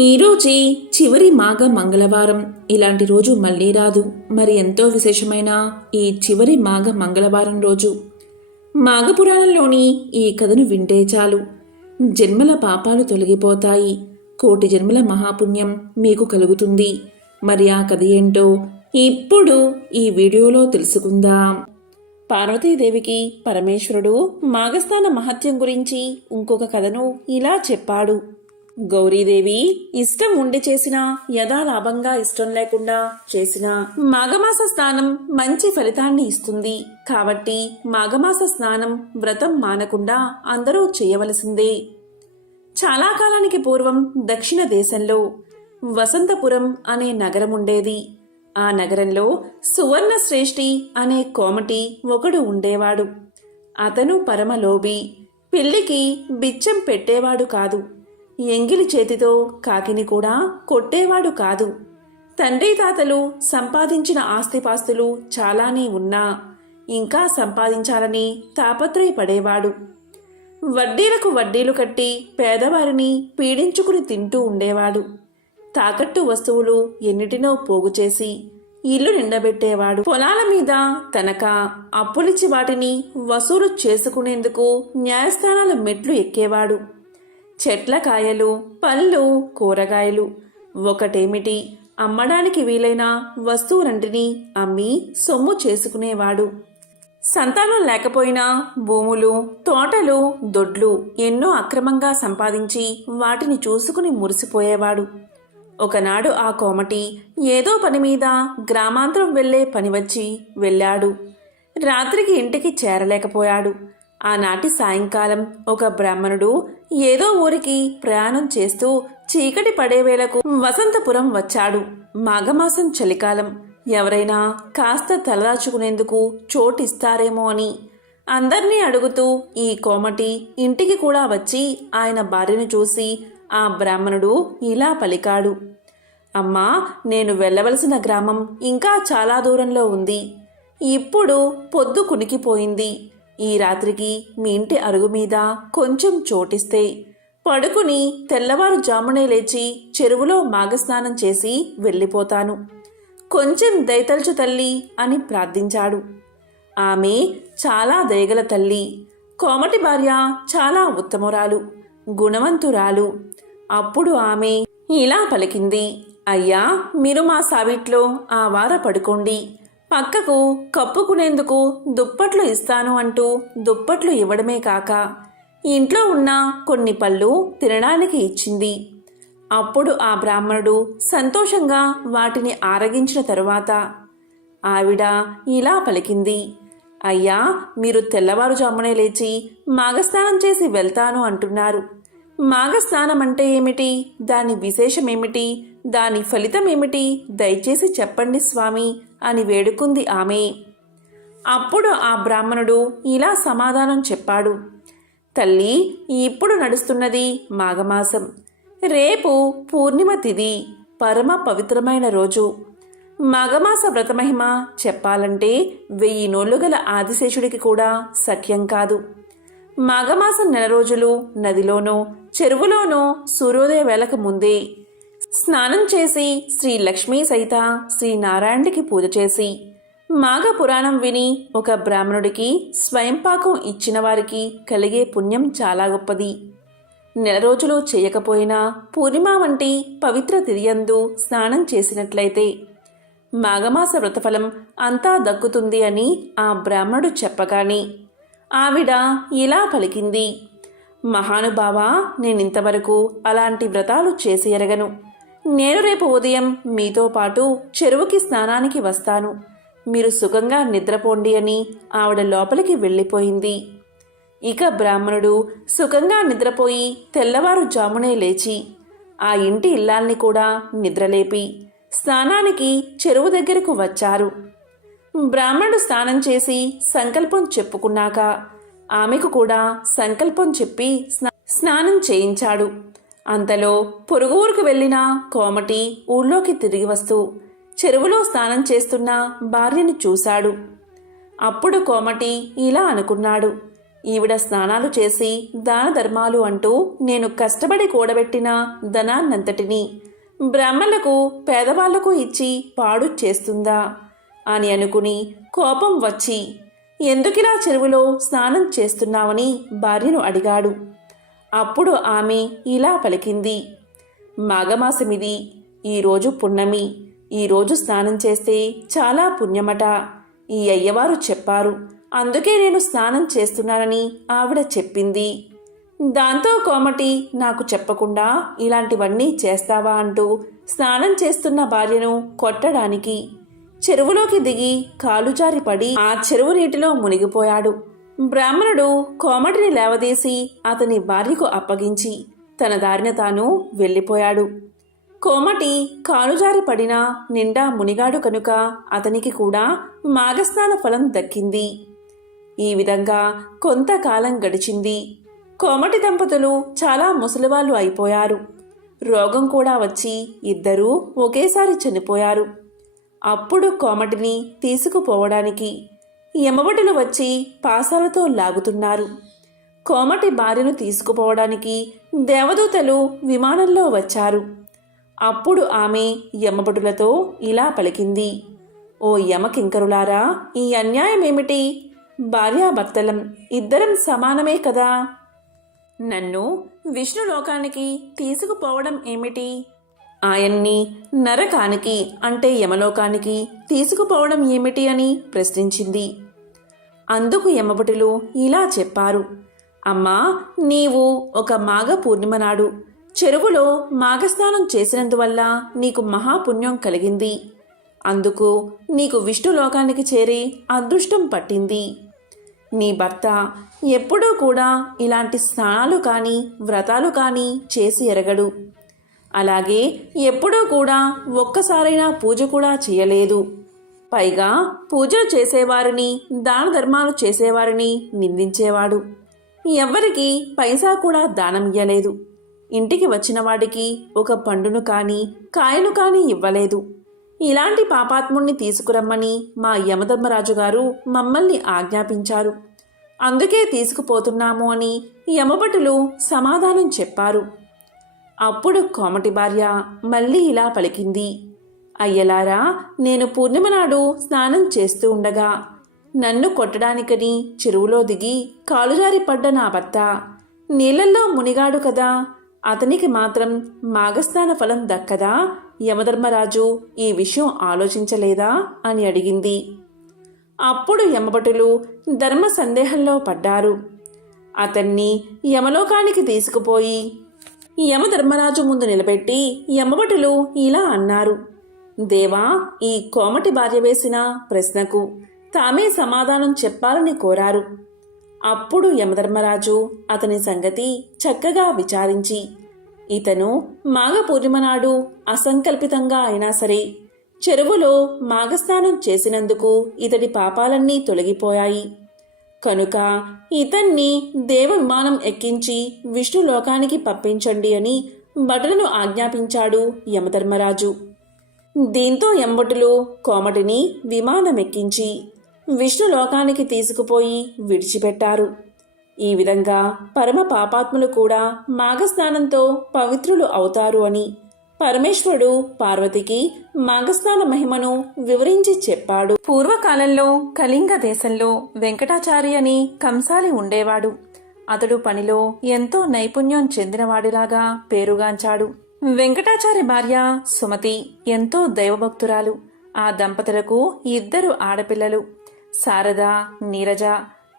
ఈరోజే చివరి మాఘ మంగళవారం. ఇలాంటి రోజు మళ్ళీ రాదు. మరి ఎంతో విశేషమైన ఈ చివరి మాఘ మంగళవారం రోజు మాఘపురాణంలోని ఈ కథను వింటే చాలు జన్మల పాపాలు తొలగిపోతాయి, కోటి జన్మల మహాపుణ్యం మీకు కలుగుతుంది. మరి ఆ కథ ఏంటో ఇప్పుడు ఈ వీడియోలో తెలుసుకుందాం. పార్వతీదేవికి పరమేశ్వరుడు మాఘస్నాన మహత్యం గురించి ఇంకొక కథను ఇలా చెప్పాడు. గౌరీదేవి ఇష్టం ఉండి చేసినా, యథాలాభంగా ఇష్టం లేకుండా చేసినా మాఘమాస స్నానం మంచి ఫలితాన్ని ఇస్తుంది. కాబట్టి మాఘమాస స్నానం వ్రతం మానకుండా అందరూ చేయవలసిందే. చాలా కాలానికి పూర్వం దక్షిణ దేశంలో వసంతపురం అనే నగరం ఉండేది. ఆ నగరంలో సువర్ణ శ్రేష్ఠి అనే కోమటి ఒకడు ఉండేవాడు. అతను పరమలోభి, పెళ్లికి బిచ్చం పెట్టేవాడు కాదు. ఎంగిలి చేతితో కాకిని కూడా కొట్టేవాడు కాదు. తండ్రి తాతలు సంపాదించిన ఆస్తిపాస్తులు చాలానే ఉన్నా ఇంకా సంపాదించాలని తాపత్రయపడేవాడు. వడ్డీలకు వడ్డీలు కట్టి పేదవారిని పీడించుకుని తింటూ ఉండేవాడు. తాకట్టు వస్తువులు ఎన్నిటినో పోగు చేసి ఇల్లు నిండబెట్టేవాడు. పొలాల మీద తనఖా అప్పులిచ్చి వాటిని వసూలు చేసుకునేందుకు న్యాయస్థానాల మెట్లు ఎక్కేవాడు. చెట్ల కాయలు, పళ్ళు, కూరగాయలు ఒకటేమిటి అమ్మడానికి వీలైన వస్తువులంటిని అమ్మి సొమ్ము చేసుకునేవాడు. సంతానం లేకపోయినా భూములు, తోటలు, దొడ్లు ఎన్నో అక్రమంగా సంపాదించి వాటిని చూసుకుని మురిసిపోయేవాడు. ఒకనాడు ఆ కోమటి ఏదో పని మీద గ్రామాంతరం వెళ్లే పని వచ్చి వెళ్ళాడు. రాత్రికి ఇంటికి చేరలేకపోయాడు. ఆనాటి సాయంకాలం ఒక బ్రాహ్మణుడు ఏదో ఊరికి ప్రయాణం చేస్తూ చీకటి పడేవేళకు వసంతపురం వచ్చాడు. మాఘమాసం చలికాలం, ఎవరైనా కాస్త తలదాచుకునేందుకు చోటిస్తారేమో అని అందర్నీ అడుగుతూ ఈ కోమటి ఇంటికి కూడా వచ్చి ఆయన భార్యను చూసి ఆ బ్రాహ్మణుడు ఇలా పలికాడు. అమ్మా, నేను వెళ్ళవలసిన గ్రామం ఇంకా చాలా దూరంలో ఉంది. ఇప్పుడు పొద్దు కునికిపోయింది. ఈ రాత్రికి మీ ఇంటి అరుగు మీద కొంచెం చోటిస్తే పడుకుని తెల్లవారుజామునే లేచి చెరువులో మాఘస్నానం చేసి వెళ్ళిపోతాను. కొంచెం దయతల్చు తల్లి అని ప్రార్థించాడు. ఆమె చాలా దయగల తల్లి. కోమటి భార్య చాలా ఉత్తమురాలు, గుణవంతురాలు. అప్పుడు ఆమె ఇలా పలికింది. అయ్యా, మీరు మా సావిట్లో ఆ వార పడుకోండి. పక్కకు కప్పుకునేందుకు దుప్పట్లు ఇస్తాను అంటూ దుప్పట్లు ఇవ్వడమే కాక ఇంట్లో ఉన్న కొన్ని పళ్ళు తినడానికి ఇచ్చింది. అప్పుడు ఆ బ్రాహ్మణుడు సంతోషంగా వాటిని ఆరగించిన తరువాత ఆవిడ ఇలా పలికింది. అయ్యా, మీరు తెల్లవారుజామునే లేచి మాఘస్నానం చేసి వెళ్తాను అంటున్నారు. మాఘస్నానం అంటే ఏమిటి? దాని విశేషమేమిటి? దాని ఫలితం ఏమిటి? దయచేసి చెప్పండి స్వామి అని వేడుకుంది ఆమె. అప్పుడు ఆ బ్రాహ్మణుడు ఇలా సమాధానం చెప్పాడు. తల్లి, ఇప్పుడు నడుస్తున్నది మాఘమాసం. రేపు పూర్ణిమ తిథి, పరమ పవిత్రమైన రోజు. మాఘమాస వ్రతమహిమ చెప్పాలంటే 1000 నోళ్లు గల ఆదిశేషుడికి కూడా సఖ్యం కాదు. మాఘమాసం నెల రోజులు నదిలోనో చెరువులోనో సూర్యోదయ వేళకు ముందే స్నానం చేసి శ్రీ లక్ష్మీ సహిత శ్రీనారాయణుడికి పూజ చేసి మాఘ పురాణం విని ఒక బ్రాహ్మణుడికి స్వయంపాకం ఇచ్చిన వారికి కలిగే పుణ్యం చాలా గొప్పది. నెల రోజులు చేయకపోయినా పూర్ణిమ వంటి పవిత్ర తిథియందు స్నానం చేసినట్లయితే మాఘమాస వ్రతఫలం అంతా దక్కుతుంది అని ఆ బ్రాహ్మణుడు చెప్పగానే ఆవిడ ఇలా పలికింది. మహానుభావా, నేనింతవరకు అలాంటి వ్రతాలు చేసి ఎరగను. నేను రేపు ఉదయం మీతో పాటు చెరువుకి స్నానానికి వస్తాను. మీరు సుఖంగా నిద్రపోండి అని ఆవిడ లోపలికి వెళ్ళిపోయింది. ఇక బ్రాహ్మణుడు సుఖంగా నిద్రపోయి తెల్లవారుజామునే లేచి ఆ ఇంటి ఇల్లాల్ని కూడా నిద్రలేపి స్నానానికి చెరువు దగ్గరకు వచ్చారు. బ్రాహ్మణుడు స్నానం చేసి సంకల్పం చెప్పుకున్నాక ఆమెకు కూడా సంకల్పం చెప్పి స్నానం చేయించాడు. అంతలో పొరుగు ఊరికి వెళ్ళిన కోమటి ఊళ్ళోకి తిరిగి వస్తూ చెరువులో స్నానం చేస్తున్న భార్యను చూశాడు. అప్పుడు కోమటి ఇలా అనుకున్నాడు. ఈవిడ స్నానాలు చేసి దాన ధర్మాలు అంటూ నేను కష్టపడి కూడబెట్టిన ధనాన్నంతటినీ బ్రాహ్మణులకు పేదవాళ్లకు ఇచ్చి పాడు చేస్తుందా అని అనుకుని కోపం వచ్చి ఎందుకిలా చెరువులో స్నానం చేస్తున్నావని భార్యను అడిగాడు. అప్పుడు ఆమె ఇలా పలికింది, మాఘమాసమిది, ఈరోజు పున్నమి, ఈరోజు స్నానం చేస్తే చాలా పుణ్యమట. ఈ అయ్యవారు చెప్పారు, అందుకే నేను స్నానం చేస్తున్నానని ఆవిడ చెప్పింది. దాంతో కోమటి నాకు చెప్పకుండా ఇలాంటివన్నీ చేస్తావా అంటూ స్నానం చేస్తున్న భార్యను కొట్టడానికి చెరువులోకి దిగి కాలుజారి పడి ఆ చెరువు నీటిలో మునిగిపోయాడు. బ్రాహ్మణుడు కోమటిని లేవదీసి అతని భార్యకు అప్పగించి తన దారిన తాను వెళ్ళిపోయాడు. కోమటి కాలుజారి పడినా నిండా మునిగాడు కనుక అతనికి కూడా మాఘస్నాన ఫలం దక్కింది. ఈ విధంగా కొంతకాలం గడిచింది. కోమటి దంపతులు చాలా ముసలివాళ్ళు అయిపోయారు. రోగం కూడా వచ్చి ఇద్దరూ ఒకేసారి చనిపోయారు. అప్పుడు కోమటిని తీసుకుపోవడానికి యమభటులు వచ్చి పాసాలతో లాగుతున్నారు. కోమటి భార్యను తీసుకుపోవడానికి దేవదూతలు విమానంలో వచ్చారు. అప్పుడు ఆమె యమభటులతో ఇలా పలికింది, ఓ యమకింకరులారా, ఈ అన్యాయమేమిటి? భార్యాభర్తలం ఇద్దరం సమానమే కదా. నన్ను విష్ణులోకానికి తీసుకుపోవడం ఏమిటి? ఆయన్ని నరకానికి అంటే యమలోకానికి తీసుకుపోవడం ఏమిటి అని ప్రశ్నించింది. అందుకు యమభటులు ఇలా చెప్పారు, అమ్మా, నీవు ఒక మాఘ పూర్ణిమ నాడు చెరువులో మాఘస్నానం చేసినందువల్ల నీకు మహాపుణ్యం కలిగింది. అందుకు నీకు విష్ణులోకానికి చేరే అదృష్టం పట్టింది. నీ భర్త ఎప్పుడూ కూడా ఇలాంటి స్నానాలు కానీ వ్రతాలు కానీ చేసి ఎరగడు. అలాగే ఎప్పుడూ కూడా ఒక్కసారైనా పూజ కూడా చేయలేదు. పైగా పూజలు చేసేవారిని దాన ధర్మాలు చేసేవారిని నిందించేవాడు. ఎవ్వరికి పైసా కూడా దానం ఇయ్యలేదు. ఇంటికి వచ్చిన వాడికి ఒక పండును కానీ కాయను కానీ ఇవ్వలేదు. ఇలాంటి పాపాత్ముణ్ణి తీసుకురమ్మని మా యమధర్మరాజు గారు మమ్మల్ని ఆజ్ఞాపించారు. అందుకే తీసుకుపోతున్నాము అని యమభటులు సమాధానం చెప్పారు. అప్పుడు కోమటి భార్య మళ్ళీ ఇలా పలికింది, అయ్యలారా, నేను పూర్ణిమ నాడు స్నానం చేస్తూ ఉండగా నన్ను కొట్టడానికని చెరువులో దిగి కాలుజారి పడ్డ నా భర్త నీళ్లల్లో మునిగాడు కదా, అతనికి మాత్రం మాఘస్నాన ఫలం దక్కదా? యమధర్మరాజు ఈ విషయం ఆలోచించలేదా అని అడిగింది. అప్పుడు యమభటులు ధర్మ సందేహంలో పడ్డారు. అతన్ని యమలోకానికి తీసుకుపోయి యమధర్మరాజు ముందు నిలబెట్టి యమభటులు ఇలా అన్నారు, దేవా, ఈ కోమటి భార్య వేసిన ప్రశ్నకు తామే సమాధానం చెప్పాలని కోరారు. అప్పుడు యమధర్మరాజు అతని సంగతి చక్కగా విచారించి, ఇతను మాఘ పూర్ణిమ నాడు అసంకల్పితంగా అయినా సరే చెరువులో మాఘస్నానం చేసినందుకు ఇతడి పాపాలన్నీ తొలగిపోయాయి కనుక ఇతన్ని దేవ విమానం ఎక్కించి విష్ణులోకానికి పంపించండి అని భటులను ఆజ్ఞాపించాడు యమధర్మరాజు. దీంతో యమభటులు కోమటిని విమానమెక్కించి విష్ణులోకానికి తీసుకుపోయి విడిచిపెట్టారు. ఈ విధంగా పరమ పాపాత్ములు కూడా మాఘస్నానంతో పవిత్రులు అవుతారు అని పరమేశ్వరుడు పార్వతికి మాఘస్నాన మహిమను వివరించి చెప్పాడు. పూర్వకాలంలో కళింగ దేశంలో వెంకటాచారి అని కంసాలి ఉండేవాడు. అతడు పనిలో ఎంతో నైపుణ్యం చెందినవాడిలాగా పేరుగాంచాడు. వెంకటాచారి భార్య సుమతి ఎంతో దైవభక్తురాలు. ఆ దంపతులకు 2 ఆడపిల్లలు, శారద, నీరజ.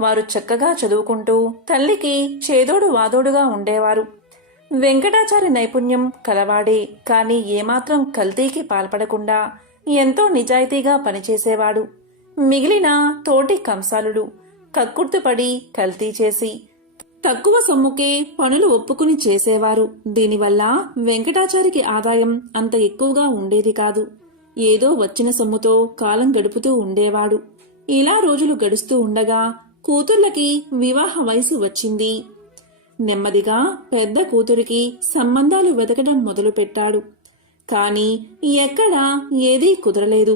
వారు చక్కగా చదువుకుంటూ తల్లికి చేదోడు వాదోడుగా ఉండేవారు. వెంకటాచారి నైపుణ్యం కలవాడే, కాని ఏమాత్రం కల్తీకి పాల్పడకుండా ఎంతో నిజాయితీగా పనిచేసేవాడు. మిగిలిన తోటి కంసాలులు కక్కుర్తుపడి కల్తీ చేసి తక్కువ సొమ్ముకే పనులు ఒప్పుకుని చేసేవారు. దీనివల్ల వెంకటాచారికి ఆదాయం అంత ఎక్కువగా ఉండేది కాదు. ఏదో వచ్చిన సొమ్ముతో కాలం గడుపుతూ ఉండేవాడు. ఇలా రోజులు గడుస్తూ ఉండగా కూతుర్లకి వివాహ వయసు వచ్చింది. నెమ్మదిగా పెద్ద కూతురికి సంబంధాలు వెతకడం మొదలుపెట్టాడు. కాని ఎక్కడా ఏదీ కుదరలేదు.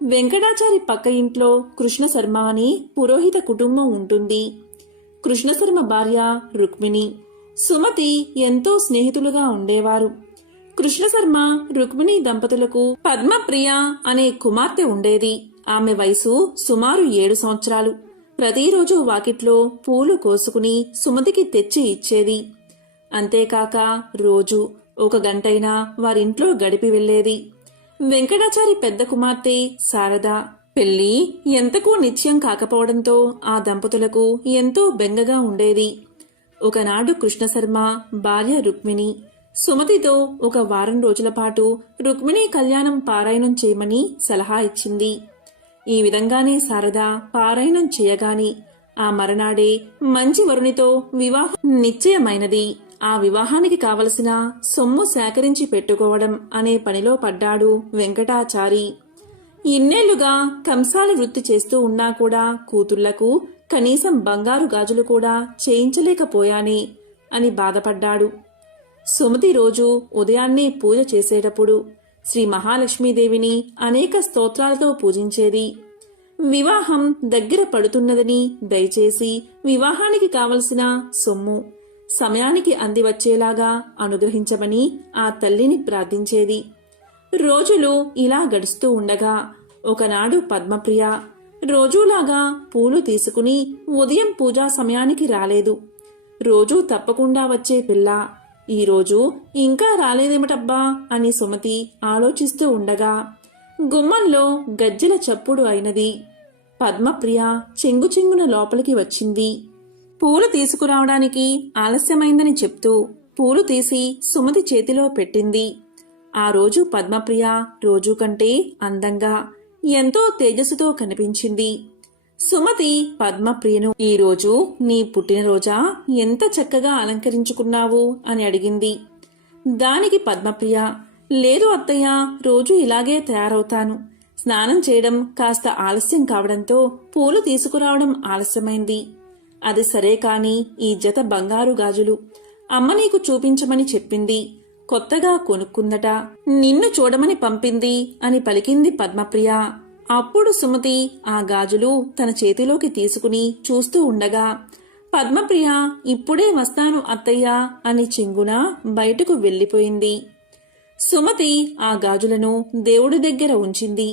వెంకటాచారి పక్క ఇంట్లో కృష్ణశర్మ అని పురోహిత కుటుంబం ఉంటుంది. కృష్ణశర్మ భార్య రుక్మిణి, సుమతి ఎంతో స్నేహితులుగా ఉండేవారు. కృష్ణశర్మ, రుక్మిణి దంపతులకు పద్మప్రియ అనే కుమార్తె ఉండేది. ఆమె వయసు సుమారు 7 సంవత్సరాలు. ప్రతిరోజు వాకిట్లో పూలు కోసుకుని సుమతికి తెచ్చి ఇచ్చేది. అంతేకాక రోజు 1 గంటైనా వారింట్లో గడిపి వెళ్లేది. వెంకటాచారి పెద్ద కుమార్తె శారద పెళ్లి ఎంతకూ నిశ్చయం కాకపోవడంతో ఆ దంపతులకు ఎంతో బెంగగా ఉండేది. ఒకనాడు కృష్ణశర్మ భార్య రుక్మిణి సుమతితో 1 వారం రోజుల పాటు రుక్మిణి కళ్యాణం పారాయణం చేయమని సలహా ఇచ్చింది. ఈ విధంగానే శారద పారాయణం చేయగాని ఆ మరనాడే మంచి వరునితో వివాహం నిశ్చయమైనది. ఆ వివాహానికి కావలసిన సొమ్ము సేకరించి పెట్టుకోవడం అనే పనిలో పడ్డాడు వెంకటాచారి. ఇన్నేళ్లుగా కంసాలి వృత్తి చేస్తూ ఉన్నా కూడా కూతుళ్లకు కనీసం బంగారు గాజులు కూడా చేయించలేకపోయానే అని బాధపడ్డాడు. సుమతి రోజు ఉదయాన్నే పూజ చేసేటప్పుడు శ్రీ మహాలక్ష్మీదేవిని అనేక స్తోత్రాలతో పూజించేది. వివాహం దగ్గర పడుతున్నదని దయచేసి వివాహానికి కావలసిన సొమ్ము సమయానికి అందివచ్చేలాగా అనుగ్రహించమని ఆ తల్లిని ప్రార్థించేది. రోజులు ఇలా గడుస్తూ ఉండగా ఒకనాడు పద్మప్రియ రోజూలాగా పూలు తీసుకుని ఉదయం పూజా సమయానికి రాలేదు. రోజూ తప్పకుండా వచ్చే పిల్ల ఈరోజు ఇంకా రాలేదేమిటబ్బా అని సుమతి ఆలోచిస్తూ ఉండగా గుమ్మంలో గజ్జెల చప్పుడు అయినది. పద్మప్రియ చెంగుచెంగున లోపలికి వచ్చింది. పూలు తీసుకురావడానికి ఆలస్యమైందని చెప్తూ పూలు తీసి సుమతి చేతిలో పెట్టింది. ఆ రోజు పద్మప్రియ రోజు కంటే అందంగా ఎంతో తేజస్సుతో కనిపించింది. సుమతి పద్మప్రియను ఈరోజు నీ పుట్టినరోజా, ఎంత చక్కగా అలంకరించుకున్నావు అని అడిగింది. దానికి పద్మప్రియ లేదు అత్తయ్య, రోజు ఇలాగే తయారవుతాను. స్నానం చేయడం కాస్త ఆలస్యం కావడంతో పూలు తీసుకురావడం ఆలస్యమైంది. అది సరే కాని ఈ జత బంగారు గాజులు అమ్మ నీకు చూపించమని చెప్పింది. కొత్తగా కొనుక్కుందట, నిన్ను చూడమని పంపింది అని పలికింది పద్మప్రియ. అప్పుడు సుమతి ఆ గాజులు తన చేతిలోకి తీసుకుని చూస్తూ ఉండగా పద్మప్రియ ఇప్పుడే వస్తాను అత్తయ్య అని చెంగున బయటకు వెళ్లిపోయింది. సుమతి ఆ గాజులను దేవుడి దగ్గర ఉంచింది.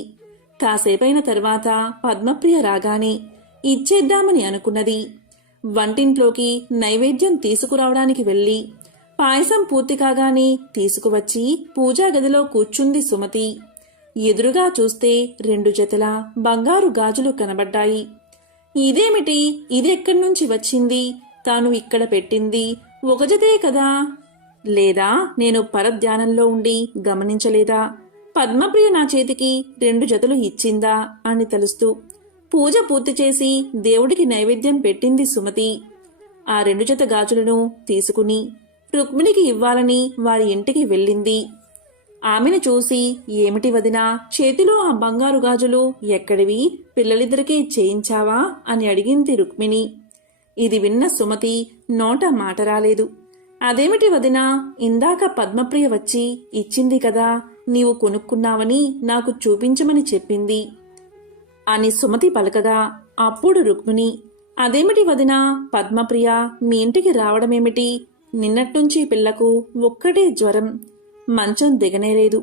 కాసేపైన తర్వాత పద్మప్రియ రాగానే ఇచ్చేద్దామని అనుకున్నది. వంటింట్లోకి నైవేద్యం తీసుకురావడానికి వెళ్లి పాయసం పూర్తి కాగానే తీసుకువచ్చి పూజా గదిలో కూర్చుంది సుమతి. ఎదురుగా చూస్తే 2 జతల బంగారు గాజులు కనబడ్డాయి. ఇదేమిటి, ఇదెక్కడ్నుంచి వచ్చింది? తాను ఇక్కడ పెట్టింది 1 జతే కదా? లేదా నేను పరధ్యానంలో ఉండి గమనించలేదా? పద్మప్రియ నా చేతికి 2 జతలు ఇచ్చిందా అని తలుస్తూ పూజ పూర్తి చేసి దేవుడికి నైవేద్యం పెట్టింది సుమతి. ఆ 2 జత గాజులను తీసుకుని రుక్మిణికి ఇవ్వాలని వారి ఇంటికి వెళ్ళింది. ఆమెను చూసి ఏమిటి వదినా, చేతిలో ఆ బంగారు గాజులు ఎక్కడివి? పిల్లలిద్దరికీ చేయించావా అని అడిగింది రుక్మిణి. ఇది విన్న సుమతి నోట మాట రాలేదు. అదేమిటి వదినా, ఇందాక పద్మప్రియ వచ్చి ఇచ్చింది కదా, నీవు కొనుక్కున్నావని నాకు చూపించమని చెప్పింది అని సుమతి పలకగా అప్పుడు రుక్మిణి అదేమిటి వదినా, పద్మప్రియ మీ ఇంటికి రావడమేమిటి? నిన్నట్నుంచి పిల్లకు ఒక్కటే జ్వరం, మంచం దిగనేలేదు,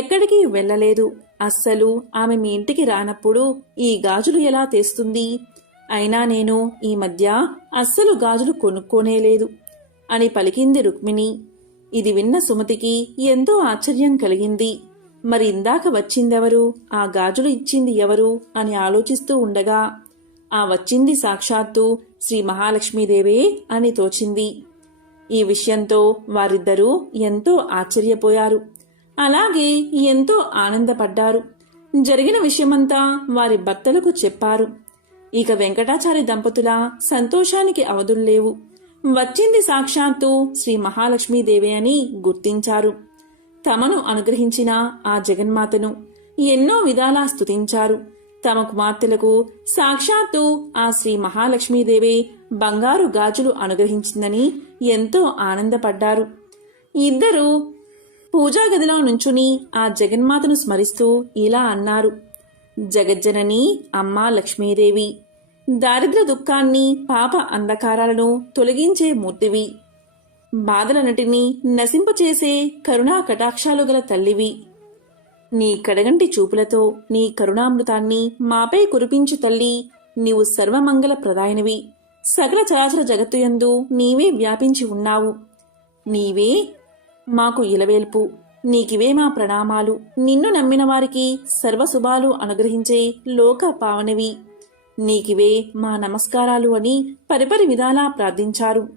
ఎక్కడికి వెళ్ళలేదు. అస్సలు ఆమె మీ ఇంటికి రానప్పుడు ఈ గాజులు ఎలా తెస్తుంది? అయినా నేను ఈ మధ్య అస్సలు గాజులు కొనుక్కోనేలేదు అని పలికింది రుక్మిణి. ఇది విన్న సుమతికి ఎంతో ఆశ్చర్యం కలిగింది. మరి ఇందాక వచ్చిందెవరు, ఆ గాజులు ఇచ్చింది ఎవరు అని ఆలోచిస్తూ ఉండగా ఆ వచ్చింది సాక్షాత్తు శ్రీ మహాలక్ష్మీదేవే అని తోచింది. ఈ విషయంతో వారిద్దరూ ఎంతో ఆశ్చర్యపోయారు. అలాగే ఎంతో ఆనందపడ్డారు. జరిగిన విషయమంతా వారి భర్తలకు చెప్పారు. ఇక వెంకటాచారి దంపతుల సంతోషానికి అవధుల్లేవు. వచ్చింది సాక్షాత్తు శ్రీ మహాలక్ష్మీదేవి అని గుర్తించారు. తమను అనుగ్రహించిన ఆ జగన్మాతను ఎన్నో విధాలా స్తుతించారు. తమ కుమార్తెలకు సాక్షాత్తు ఆ శ్రీ మహాలక్ష్మీదేవే బంగారు గాజులు అనుగ్రహించిందని ఎంతో ఆనందపడ్డారు. ఇద్దరూ పూజా గదిలో నుంచుని ఆ జగన్మాతను స్మరిస్తూ ఇలా అన్నారు: జగజ్జనని అమ్మా లక్ష్మీదేవి, దారిద్ర్య దుఃఖాన్ని పాప అంధకారాలను తొలగించే మూర్తివి. బాధలన్నిటినీ నశింపచేసే కరుణా కటాక్షాలు గల తల్లివి. నీ కడగంటి చూపులతో నీ కరుణామృతాన్ని మాపై కురిపించు తల్లి. నీవు సర్వమంగళ ప్రదాయనివి. సకల చరాచర జగత్తుయందు నీవే వ్యాపించి ఉన్నావు. నీవే మాకు ఇలవేల్పు. నీకివే మా ప్రణామాలు. నిన్ను నమ్మిన వారికి సర్వశుభాలు అనుగ్రహించే లోక పావనివి. నీకివే మా నమస్కారాలు అని పరిపరి విధాలా ప్రార్థించారు.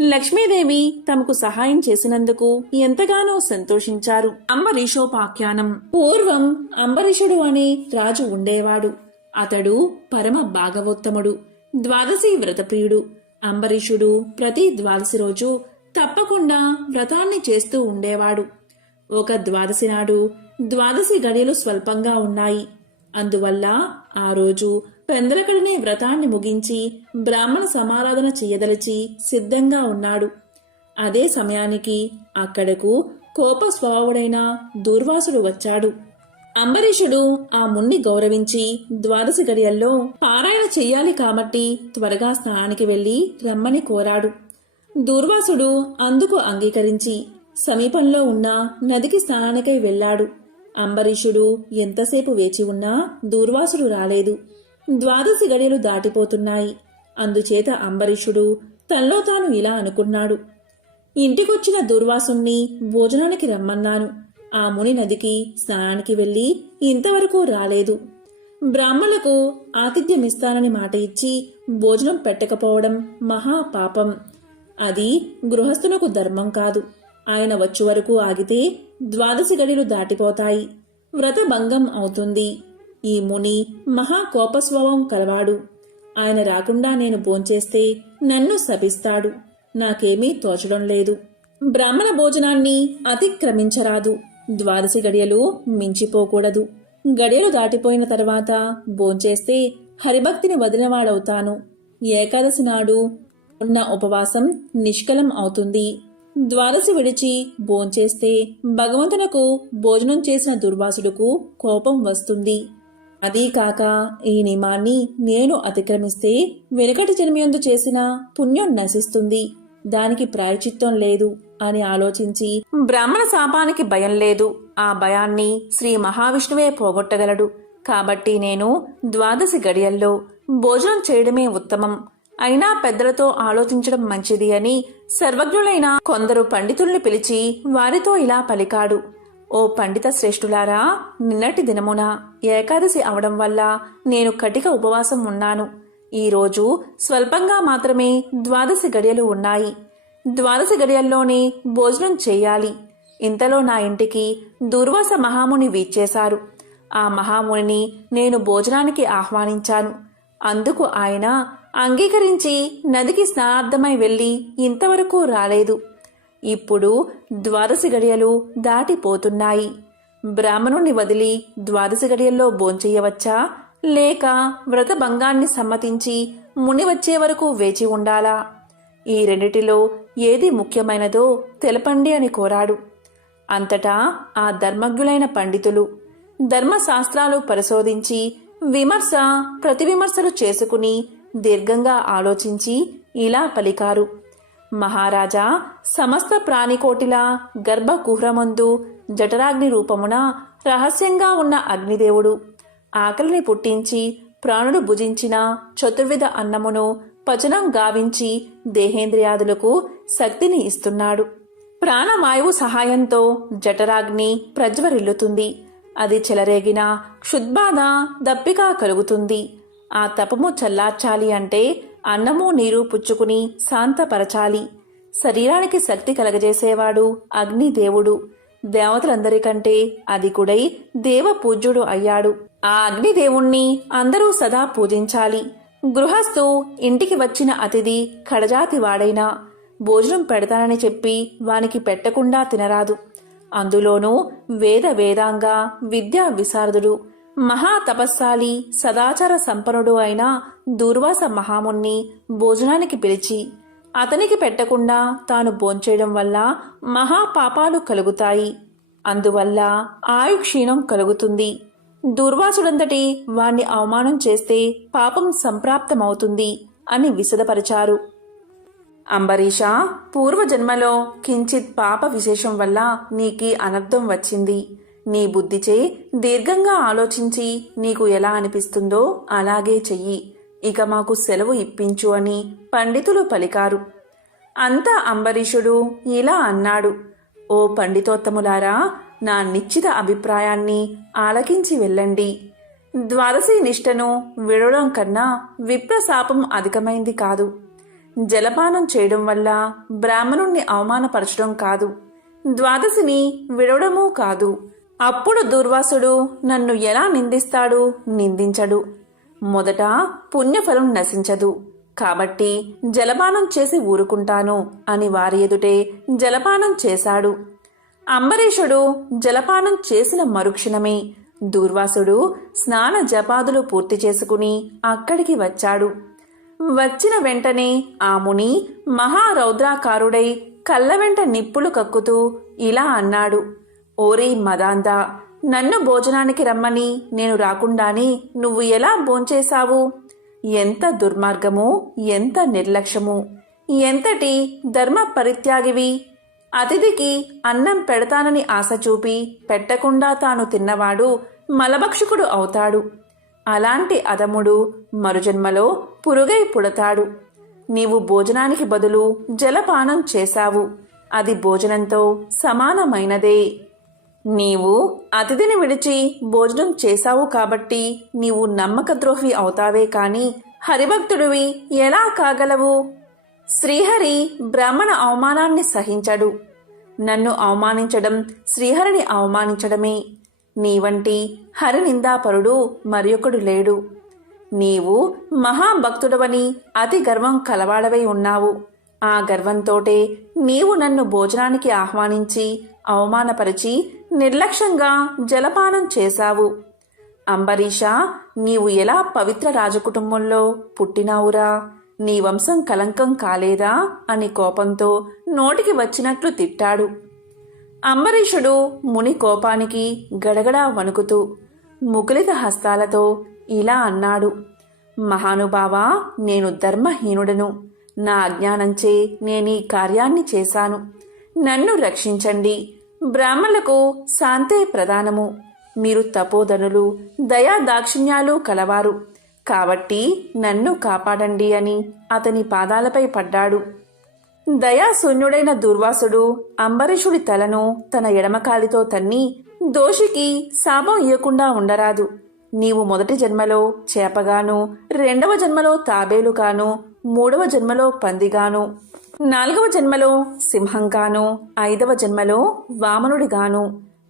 లక్ష్మీదేవి తమకు సహాయం చేసినందుకు ఎంతగానో సంతోషించారు. అంబరీషోపాఖ్యానం. పూర్వం అంబరీషుడు అనే రాజు ఉండేవాడు. అతడు పరమ భాగవోత్తముడు, ద్వాదశి వ్రతప్రియుడు. అంబరీషుడు ప్రతి ద్వాదశి రోజు తప్పకుండా వ్రతాన్ని చేస్తూ ఉండేవాడు. ఒక ద్వాదశి నాడు ద్వాదశి గడియలు స్వల్పంగా ఉన్నాయి. అందువల్ల ఆ రోజు పెందలకడినే వ్రతాన్ని ముగించి బ్రాహ్మణ సమారాధన చెయ్యదలిచి సిద్ధంగా ఉన్నాడు. అదే సమయానికి అక్కడకు కోప స్వభావుడైన దూర్వాసుడు వచ్చాడు. అంబరీషుడు ఆ మున్ని గౌరవించి ద్వాదశి గడియల్లో పారాయణ చెయ్యాలి కాబట్టి త్వరగా స్నానానికి వెళ్లి రమ్మని కోరాడు. దూర్వాసుడు అందుకు అంగీకరించి సమీపంలో ఉన్న నదికి స్నానానికై వెళ్లాడు. అంబరీషుడు ఎంతసేపు వేచి ఉన్నా దూర్వాసుడు రాలేదు. ద్వాదశి గడియలు దాటిపోతున్నాయి. అందుచేత అంబరీషుడు తనలో తాను ఇలా అనుకున్నాడు. ఇంటికొచ్చిన దూర్వాసుణ్ణి భోజనానికి రమ్మన్నాను. ఆ ముని నదికి స్నానానికి వెళ్లి ఇంతవరకు రాలేదు. బ్రాహ్మణులకు ఆతిథ్యమిస్తానని మాట ఇచ్చి భోజనం పెట్టకపోవడం మహాపాపం. అది గృహస్థులకు ధర్మం కాదు. ఆయన వచ్చే వరకు ఆగితే ద్వాదశి గడిలు దాటిపోతాయి. వ్రతభంగం అవుతుంది. ఈ ముని మహాకోపస్వభావం కలవాడు. ఆయన రాకుండా నేను భోంచేస్తే నన్ను శపిస్తాడు. నాకేమీ తోచడం లేదు. బ్రాహ్మణ భోజనాన్ని అతిక్రమించరాదు. ద్వాదశి గడియలు మించిపోకూడదు. గడియలు దాటిపోయిన తర్వాత భోంచేస్తే హరిభక్తిని వదిలినవాడవుతాను. ఏకాదశి నాడు ఉన్న ఉపవాసం నిష్కలం అవుతుంది. ద్వాదశి విడిచి భోంచేస్తే భగవంతునకు భోజనం చేసిన దుర్వాసుడుకు కోపం వస్తుంది. అదీ కాక ఈ నియమాన్ని నేను అతిక్రమిస్తే వెనుకటి జన్మయందు చేసిన పుణ్యం నశిస్తుంది. దానికి ప్రాయచిత్తం లేదు అని ఆలోచించి బ్రాహ్మణ శాపానికి భయం లేదు. ఆ భయాన్ని శ్రీ మహావిష్ణువే పోగొట్టగలడు. కాబట్టి నేను ద్వాదశి గడియల్లో భోజనం చేయడమే ఉత్తమం. అయినా పెద్దలతో ఆలోచించడం మంచిది అని సర్వజ్ఞులైన కొందరు పండితుల్ని పిలిచి వారితో ఇలా పలికాడు. ఓ పండిత శ్రేష్ఠులారా, నిన్నటి దినమున ఏకాదశి అవడం వల్ల నేను కటిక ఉపవాసం ఉన్నాను. ఈరోజు స్వల్పంగా మాత్రమే ద్వాదశి గడియలు ఉన్నాయి. ద్వాదశి గడియల్లోనే భోజనం చెయ్యాలి. ఇంతలో నా ఇంటికి దుర్వాస మహాముని వీచ్చేశారు. ఆ మహామునిని నేను భోజనానికి ఆహ్వానించాను. అందుకు ఆయన అంగీకరించి నదికి స్నానార్థమై వెళ్లి ఇంతవరకు రాలేదు. ఇప్పుడు ద్వాదశి గడియలు దాటిపోతున్నాయి. బ్రాహ్మణుణ్ణి వదిలి ద్వాదశి గడియల్లో భోంచెయ్యవచ్చా, లేక వ్రతభంగాన్ని సమ్మతించి ముని వచ్చే వరకు వేచి ఉండాలా? ఈ రెండిటిలో ఏది ముఖ్యమైనదో తెలపండి అని కోరాడు. అంతటా ఆ ధర్మజ్ఞులైన పండితులు ధర్మశాస్త్రాలు పరిశోధించి విమర్శ ప్రతివిమర్శలు చేసుకుని దీర్ఘంగా ఆలోచించి ఇలా పలికారు. మహారాజా, సమస్త ప్రాణికోటిలా గర్భకుహ్రమందు జఠరాగ్ని రూపమున రహస్యంగా ఉన్న అగ్నిదేవుడు ఆకలిని పుట్టించి ప్రాణుడు భుజించిన చతుర్విధ అన్నమును పచనం గావించి దేహేంద్రియాదులకు శక్తిని ఇస్తున్నాడు. ప్రాణవాయువు సహాయంతో జఠరాగ్ని ప్రజ్వరిల్లుతుంది. అది చెలరేగిన క్షుద్బాధ దప్పిక కలుగుతుంది. ఆ తపము చల్లార్చాలి అంటే అన్నము నీరు పుచ్చుకుని శాంతపరచాలి. శరీరానికి శక్తి కలగజేసేవాడు అగ్నిదేవుడు. దేవతలందరికంటే అధికుడై దేవపూజ్యుడు అయ్యాడు. ఆ అగ్నిదేవుణ్ణి అందరూ సదా పూజించాలి. గృహస్థు ఇంటికి వచ్చిన అతిథి కడజాతి వాడైనా భోజనం పెడతానని చెప్పి వానికి పెట్టకుండా తినరాదు. అందులోనూ వేదాంగ విద్యా విశారదుడు మహాతపస్సాలి సదాచార సంపన్నుడు అయిన దూర్వాస మహాముని భోజనానికి పిలిచి అతనికి పెట్టకుండా తాను భోంచేయడం వల్ల మహాపాపాలు కలుగుతాయి. అందువల్ల ఆయుక్షీణం కలుగుతుంది. దుర్వాసుడంతటి వాణ్ణి అవమానం చేస్తే పాపం సంప్రాప్తమవుతుంది అని విశదపరిచారు. అంబరీష, పూర్వజన్మలో కించిత్ పాప విశేషం వల్ల నీకీ అనర్థం వచ్చింది. నీ బుద్ధిచే దీర్ఘంగా ఆలోచించి నీకు ఎలా అనిపిస్తుందో అలాగే చెయ్యి. ఇక మాకు సెలవు ఇప్పించు అని పండితులు పలికారు. అంతా అంబరీషుడు ఇలా అన్నాడు. ఓ పండితోత్తములారా, నా నిశ్చిత అభిప్రాయాన్ని ఆలకించి వెళ్ళండి. ద్వాదశి నిష్టను విడవడం కన్నా విప్రశాపం అధికమైంది కాదు. జలపానం చేయడం వల్ల బ్రాహ్మణుణ్ణి అవమానపరచడం కాదు, ద్వాదశిని విడవడమూ కాదు. అప్పుడు దుర్వాసుడు నన్ను ఎలా నిందిస్తాడు? నిందించడు. మొదట పుణ్యఫలం నశించదు కాబట్టి జలపానం చేసి ఊరుకుంటాను అని వారి ఎదుటే జలపానం చేశాడు. అంబరీషుడు జలపానం చేసిన మరుక్షణమే దూర్వాసుడు స్నాన జపాదులు పూర్తి చేసుకుని అక్కడికి వచ్చాడు. వచ్చిన వెంటనే ఆ ముని మహారౌద్రాకారుడై కళ్ళ వెంట నిప్పులు కక్కుతూ ఇలా అన్నాడు. ఓరీ మదాందా, నన్ను భోజనానికి రమ్మని నేను రాకుండానే నువ్వు ఎలా భోంచేశావు? ఎంత దుర్మార్గము, ఎంత నిర్లక్ష్యము, ఎంతటి ధర్మ పరిత్యాగివి! అతిథికి అన్నం పెడతానని ఆశ చూపి పెట్టకుండా తాను తిన్నవాడు మలభక్షకుడు అవుతాడు. అలాంటి అధముడు మరుజన్మలో పురుగై పుడతాడు. నీవు భోజనానికి బదులు జలపానం చేశావు. అది భోజనంతో సమానమైనదే. నీవు అతిథిని విడిచి భోజనం చేశావు కాబట్టి నీవు నమ్మకద్రోహి అవుతావే కాని హరిభక్తుడివి ఎలా కాగలవు? శ్రీహరి బ్రాహ్మణ అవమానాన్ని సహించడు. నన్ను అవమానించడం శ్రీహరిని అవమానించడమే. నీ వంటి హరినిందాపరుడు మరియొకడు లేడు. నీవు మహాభక్తుడవని అతి గర్వం కలవాడవై ఉన్నావు. ఆ గర్వంతోటే నీవు నన్ను భోజనానికి ఆహ్వానించి అవమానపరిచి నిర్లక్ష్యంగా జలపానం చేశావు. అంబరీష, నీవు ఎలా పవిత్ర రాజకుటుంబంలో పుట్టినావురా? నీ వంశం కలంకం కాలేదా అని కోపంతో నోటికి వచ్చినట్లు తిట్టాడు. అంబరీషుడు ముని కోపానికి గడగడా వణుకుతూ ముకులిత హస్తాలతో ఇలా అన్నాడు. మహానుభావా, నేను ధర్మహీనుడను. నా అజ్ఞానంచే నేనీ కార్యాన్ని చేశాను. నన్ను రక్షించండి. బ్రాహ్మణులకు శాంతే ప్రధానము. మీరు తపోధనులు, దయా దాక్షిణ్యాలు కలవారు కాబట్టి నన్ను కాపాడండి అని అతని పాదాలపై పడ్డాడు. దయాశూన్యుడైన దుర్వాసుడు అంబరీషుడి తలను తన ఎడమకాలితో తన్ని, దోషికి శాపం ఇయ్యకుండా ఉండరాదు. నీవు మొదటి జన్మలో చేపగాను, రెండవ జన్మలో తాబేలుగాను, మూడవ జన్మలో పందిగాను, నాలుగవ జన్మలో సింహంగాను, ఐదవ జన్మలో వామనుడిగాను,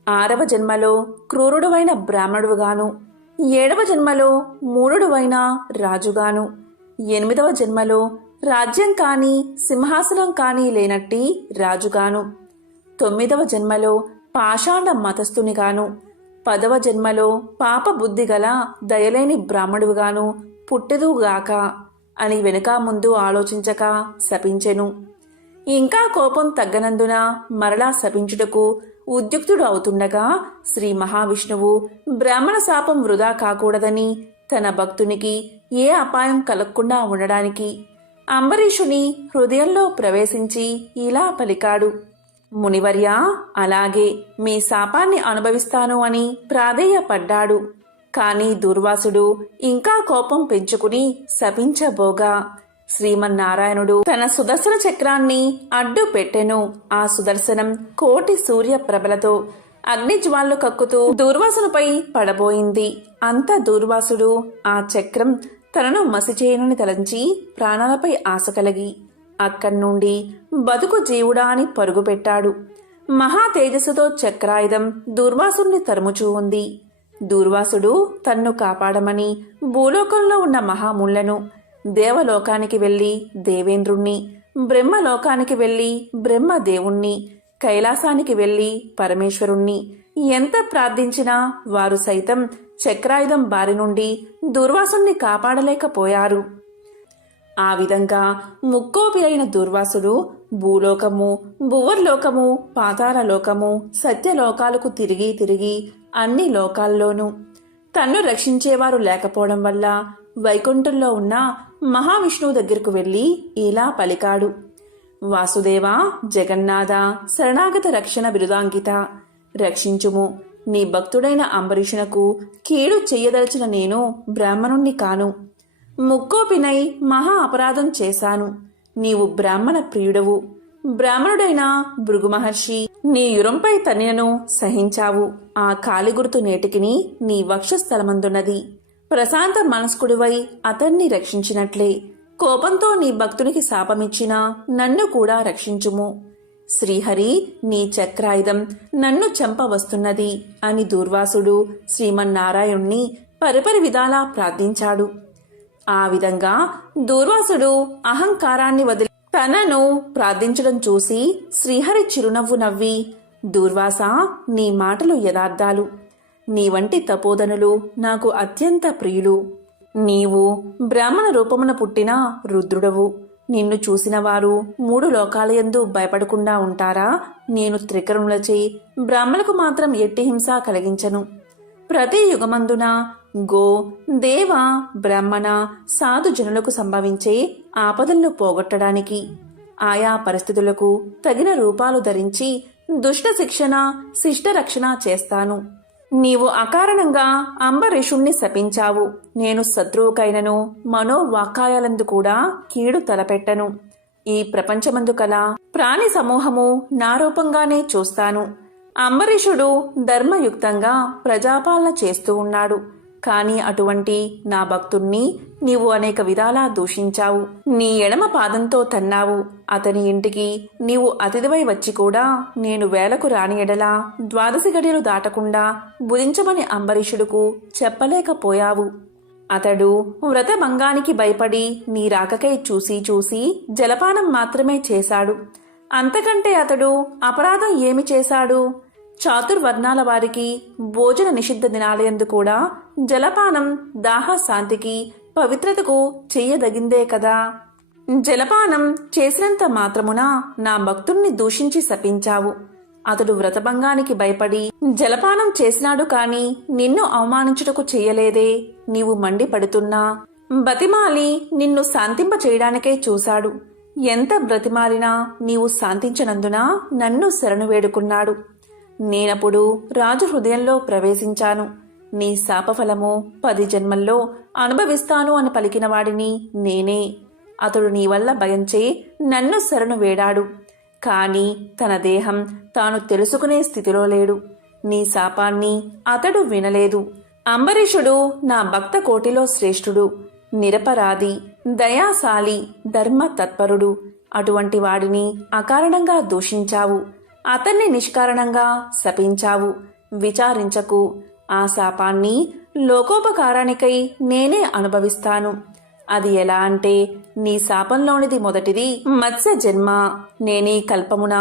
ఆరవ జన్మలో క్రూరుడువైన బ్రాహ్మణుడుగాను, ఏడవ జన్మలో మూఢుడువైన రాజుగాను, ఎనిమిదవ జన్మలో రాజ్యం కాని సింహాసనం కాని లేనట్టి రాజుగాను, తొమ్మిదవ జన్మలో పాషాండ మతస్థునిగాను, 10వ జన్మలో పాప బుద్ధి గల దయలేని బ్రాహ్మణుడుగాను పుట్టెదుగాక అని వెనుక ముందు ఆలోచించక శపించెను. ఇంకా కోపం తగ్గనందున మరలా శపించుటకు ఉద్యుక్తుడు అవుతుండగా శ్రీ మహావిష్ణువు బ్రాహ్మణ శాపం వృధా కాకూడదని తన భక్తునికి ఏ అపాయం కలగకుండా ఉండడానికి అంబరీషుని హృదయంలో ప్రవేశించి ఇలా పలికాడు. మునివర్య, అలాగే మీ శాపాన్ని అనుభవిస్తాను అని ప్రాధేయపడ్డాడు. కాని దుర్వాసుడు ఇంకా కోపం పెంచుకుని శపించబోగా శ్రీమన్నారాయణుడు తన సుదర్శన చక్రాన్ని అడ్డు పెట్టెను. ఆ సుదర్శనం కోటి సూర్య ప్రభలతో అగ్నిజ్వాళ్లు కక్కుతూ దూర్వాసునిపై పడబోయింది. అంత దూర్వాసుడు ఆ చక్రం తనను మసిచేయనని తలంచి ప్రాణాలపై ఆశ కలిగి అక్కడ్నుండి బతుకు జీవుడా అని పరుగుపెట్టాడు. మహా తేజస్సుతో చక్రాయుధం దూర్వాసుని తరుముచూ ఉంది. దూర్వాసుడు తన్ను కాపాడమని భూలోకంలో ఉన్న మహాముళ్లను, దేవలోకానికి వెళ్లి దేవేంద్రుణ్ణి, బ్రహ్మలోకానికి వెళ్లి బ్రహ్మదేవుణ్ణి, కైలాసానికి వెళ్లి పరమేశ్వరుణ్ణి ఎంత ప్రార్థించినా వారు సైతం చక్రాయుధం బారి నుండి దుర్వాసుని కాపాడలేకపోయారు. ఆ విధంగా ముక్కోపి అయిన దుర్వాసుడు భూలోకము, భువర్లోకము, పాతాళలోకము, సత్యలోకాలకు తిరిగి తిరిగి అన్ని లోకాల్లోనూ తన్ను రక్షించేవారు లేకపోవడం వల్ల వైకుంఠంలో ఉన్న మహావిష్ణువు దగ్గరకు వెళ్లి ఇలా పలికాడు: వాసుదేవ, జగన్నాథ, శరణాగత రక్షణ బిరుదాంకిత, రక్షించుము. నీ భక్తుడైన అంబరీషునకు కీడు చెయ్యదలిచిన నేను బ్రాహ్మణుణ్ణి కాను. ముక్కోపినై మహా అపరాధం చేశాను. నీవు బ్రాహ్మణ ప్రియుడవు. బ్రాహ్మణుడైన భృగు మహర్షి నీ యురంపై తన్నినను సహించావు. ఆ కాలిగుర్తు నేటికిని నీ వక్షస్థలమందున్నది. ప్రశాంత మనస్కుడివై అతన్ని రక్షించినట్లే కోపంతో నీ భక్తునికి శాపమిచ్చినా నన్ను కూడా రక్షించుము. శ్రీహరి, నీ చక్రాయుధం నన్ను చంపవస్తున్నది అని దూర్వాసుడు శ్రీమన్నారాయణ్ణి పరిపరి విధాలా ప్రార్థించాడు. ఆ విధంగా దూర్వాసుడు అహంకారాన్ని వదిలి తనను ప్రార్థించడం చూసి శ్రీహరి చిరునవ్వు నవ్వి, దూర్వాస, నీ మాటలు యథార్థాలు. నీ వంటి తపోధనులు నాకు అత్యంత ప్రియులు. నీవు బ్రాహ్మణ రూపమున పుట్టిన రుద్రుడవు. నిన్ను చూసిన వారు 3 లోకాలయందు భయపడకుండా ఉంటారా? నేను త్రికరములచే బ్రాహ్మణులకు మాత్రం ఎట్టి హింస కలిగించను. ప్రతి యుగమందున గో, దేవ, బ్రాహ్మణ, సాధు జనులకు సంభవించే ఆపదలను పోగొట్టడానికి ఆయా పరిస్థితులకు తగిన రూపాలు ధరించి దుష్ట శిక్షణ, శిష్ట రక్షణ చేస్తాను. నీవు అకారణంగా అంబరీషుణ్ణి శపించావు. నేను శత్రువుకైనను మనోవాకాయాలందు కూడా కీడు తలపెట్టను. ఈ ప్రపంచమందు కల ప్రాణి సమూహము నా రూపంగానే చూస్తాను. అంబరీషుడు ధర్మయుక్తంగా ప్రజాపాలన చేస్తూ ఉన్నాడు. కాని అటువంటి నా భక్తుణ్ణి నీవు అనేక విధాలా దూషించావు. నీ ఎడమ పాదంతో తన్నావు. అతని ఇంటికి నీవు అతిథివై వచ్చి కూడా నేను వేలకు రాని ఎడలా 12 గడియలు దాటకుండా భుజించమని అంబరీషుడుకు చెప్పలేకపోయావు. అతడు వ్రతభంగానికి భయపడి నీ రాకకై చూసి జలపానం మాత్రమే చేశాడు. అంతకంటే అతడు అపరాధం ఏమి చేశాడు? చాతుర్వర్ణాల వారికి భోజన నిషిద్ధ దినాలయందు కూడా జలపానం దాహ శాంతికి పవిత్రతకు చెయ్యదగిందే కదా. జలపానం చేసినంత మాత్రమున నా భక్తుణ్ణి దూషించి శపించావు. అతడు వ్రతభంగానికి భయపడి జలపానం చేసినాడు కాని నిన్ను అవమానించుటకు చెయ్యలేదే. నీవు మండిపడుతున్నా బతిమాలి నిన్ను శాంతింప చేయడానికే చూశాడు. ఎంత బ్రతిమాలినా నీవు శాంతించనందున నన్ను శరణు వేడుకున్నాడు. నేనప్పుడు రాజు హృదయంలో ప్రవేశించాను. నీ శాపఫలము 10 జన్మల్లో అనుభవిస్తాను అని పలికిన వాడిని నేనే. అతడు నీ వల్ల భయంచే నన్ను శరణు వేడాడు. కాని తన దేహం తాను తెలుసుకునే స్థితిలో లేడు. నీ శాపాన్ని అతడు వినలేదు. అంబరీషుడు నా భక్త కోటిలో శ్రేష్ఠుడు, నిరపరాధి, దయాశాలి, ధర్మ తత్పరుడు. అటువంటి వాడిని అకారణంగా దూషించావు. అతన్ని నిష్కారణంగా శపించావు. విచారించకు. ఆ శాపాన్ని లోకోపకారానికై నేనే అనుభవిస్తాను. అది ఎలా అంటే, నీ శాపంలోనిది మొదటిది మత్స్య జన్మ. నేనీ కల్పమున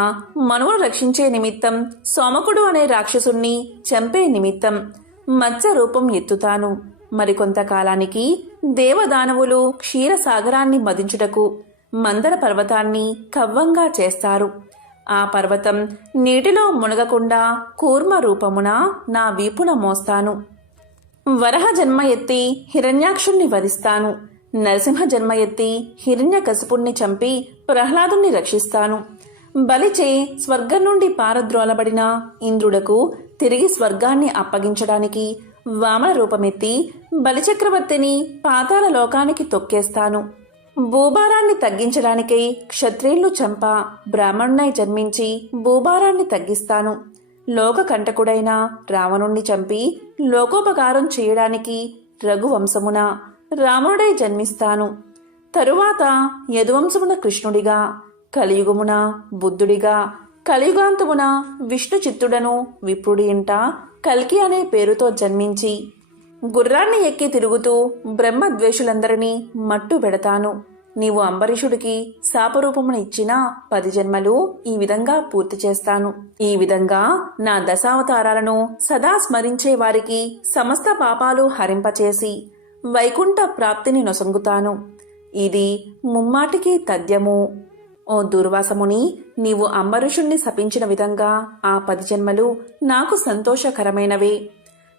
మనువును రక్షించే నిమిత్తం సోమకుడు అనే రాక్షసుణ్ణి చంపే నిమిత్తం మత్స్య రూపం ఎత్తుతాను. మరికొంతకాలానికి దేవదానవులు క్షీరసాగరాన్ని మదించుటకు మందర పర్వతాన్ని కవ్వంగా చేస్తారు. ఆ పర్వతం నీటిలో మునగకుండా కూర్మ రూపమున నా వీపున మోస్తాను. వరహ జన్మ ఎత్తి హిరణ్యాక్షుణ్ణి వధిస్తాను. నరసింహ జన్మ ఎత్తి హిరణ్యకశిపుణ్ణి చంపి ప్రహ్లాదుణ్ణి రక్షిస్తాను. బలిచే స్వర్గం నుండి పారద్రోలబడిన ఇంద్రుడకు తిరిగి స్వర్గాన్ని అప్పగించడానికి వామన రూపమెత్తి బలిచక్రవర్తిని పాతాళ లోకానికి తొక్కేస్తాను. భూభారాన్ని తగ్గించడానికై క్షత్రియులు చంప బ్రాహ్మణునై జన్మించి భూభారాన్ని తగ్గిస్తాను. లోకకంటకుడైన రావణుణ్ణి చంపి లోకోపకారం చేయడానికి రఘువంశమున రాముడై జన్మిస్తాను. తరువాత యదువంశమున కృష్ణుడిగా, కలియుగమున బుద్ధుడిగా, కలియుగాంతమున విష్ణు చిత్తుడను విప్రుడి ఇంట కల్కి అనే పేరుతో జన్మించి గుర్రాన్ని ఎక్కి తిరుగుతూ బ్రహ్మద్వేషులందరినీ మట్టు పెడతాను. నీవు అంబరీషుడికి శాపరూపమును ఇచ్చిన 10 జన్మలు ఈ విధంగా పూర్తి చేస్తాను. ఈ విధంగా నా దశావతారాలను సదా స్మరించే వారికి సమస్త పాపాలు హరింపచేసి వైకుంఠ ప్రాప్తిని నొసంగుతాను. ఇది ముమ్మాటికి తథ్యము. ఓ దుర్వాసముని, నీవు అంబరీషుణ్ణి శపించిన విధంగా ఆ 10 జన్మలు నాకు సంతోషకరమైనవే.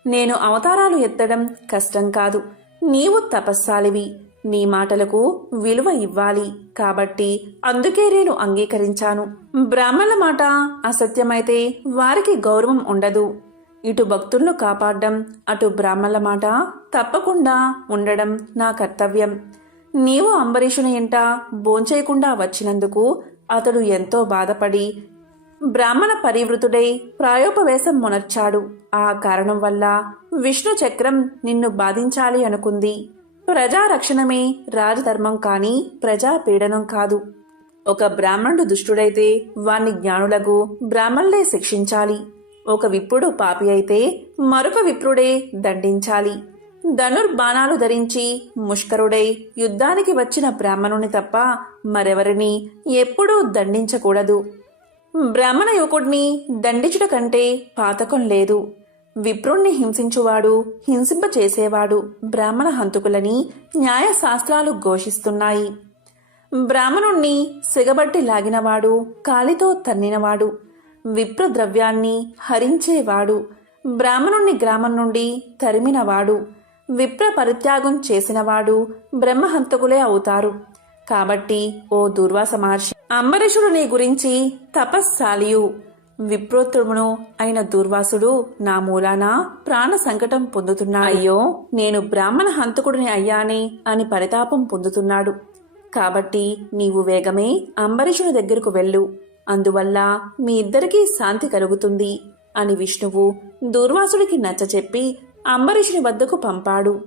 నేను అవతారాలు ఎత్తడం కష్టం కాదు. నీవు తపస్సాలివి. నీ మాటలకు విలువ ఇవ్వాలి. కాబట్టి అందుకే నేను అంగీకరించాను. బ్రాహ్మణుల మాట అసత్యమైతే వారికి గౌరవం ఉండదు. ఇటు భక్తులను కాపాడడం, అటు బ్రాహ్మణుల మాట తప్పకుండా ఉండడం నా కర్తవ్యం. నీవు అంబరీషుని ఇంట భోంచేయకుండా వచ్చినందుకు అతడు ఎంతో బాధపడి బ్రాహ్మణ పరివృతుడై ప్రాయోపవేశం మొనర్చాడు. ఆ కారణం వల్ల విష్ణు చక్రం నిన్ను బాధించాలి అనుకుంది. ప్రజారక్షణమే రాజధర్మం కాని ప్రజాపీడనం కాదు. ఒక బ్రాహ్మణుడు దుష్టుడైతే వాణ్ణి జ్ఞానులకు బ్రాహ్మణులే శిక్షించాలి. ఒక విప్రుడు పాపి అయితే మరొక విప్రుడే దండించాలి. ధనుర్బాణాలు ధరించి ముష్కరుడై యుద్ధానికి వచ్చిన బ్రాహ్మణుని తప్ప మరెవరిని ఎప్పుడూ దండించకూడదు. బ్రాహ్మణ యువకుడిని దండించుట కంటే పాతకం లేదు. విప్రుణ్ణి హింసించువాడు, హింసింపచేసేవాడు బ్రాహ్మణ హంతకులని న్యాయశాస్త్రాలు ఘోషిస్తున్నాయి. బ్రాహ్మణుణ్ణి సిగబట్టి లాగినవాడు, కాలితో తన్నినవాడు, విప్ర ద్రవ్యాన్ని హరించేవాడు, బ్రాహ్మణుణ్ణి గ్రామం నుండి తరిమినవాడు, విప్ర పరిత్యాగం చేసినవాడు బ్రహ్మహంతకులే అవుతారు. కాబట్టి ఓ దుర్వాస మహర్షి, అంబరీషుడు నీ గురించి తపస్సాలియు విప్రోత్తమును అయిన దుర్వాసుడు నా మూలాన ప్రాణ సంకటం పొందుతున్నాడు. అయ్యో, నేను బ్రాహ్మణ హంతకుడిని అయ్యానే అని పరితాపం పొందుతున్నాడు. కాబట్టి నీవు వేగమే అంబరీషుని దగ్గరకు వెళ్ళు. అందువల్ల మీ ఇద్దరికీ శాంతి కలుగుతుంది అని విష్ణువు దూర్వాసుడికి నచ్చచెప్పి అంబరీషుని వద్దకు పంపాడు.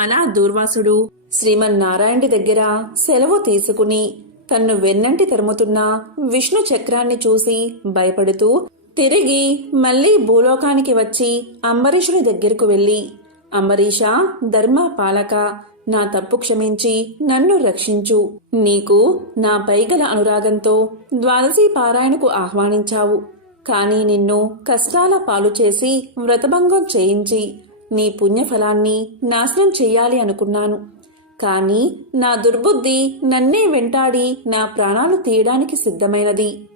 అలా దూర్వాసుడు శ్రీమన్నారాయణుడి దగ్గర సెలవు తీసుకుని తన్ను వెన్నంటి తరుముతున్న విష్ణు చక్రాన్ని చూసి భయపడుతూ తిరిగి మళ్లీ భూలోకానికి వచ్చి అంబరీషుని దగ్గరకు వెళ్లి, అంబరీషా, ధర్మ పాలక, నా తప్పు క్షమించి నన్ను రక్షించు. నీకు నాపై గల అనురాగంతో ద్వాదశి పారాయణకు ఆహ్వానించావు. కాని నిన్ను కష్టాల పాలు చేసి వ్రతభంగం చేయించి నీ పుణ్యఫలాన్ని నాశనం చెయ్యాలి అనుకున్నాను. కాని నా దుర్బుద్ధి నన్నే వెంటాడి నా ప్రాణాలు తీయడానికి సిద్ధమైనది.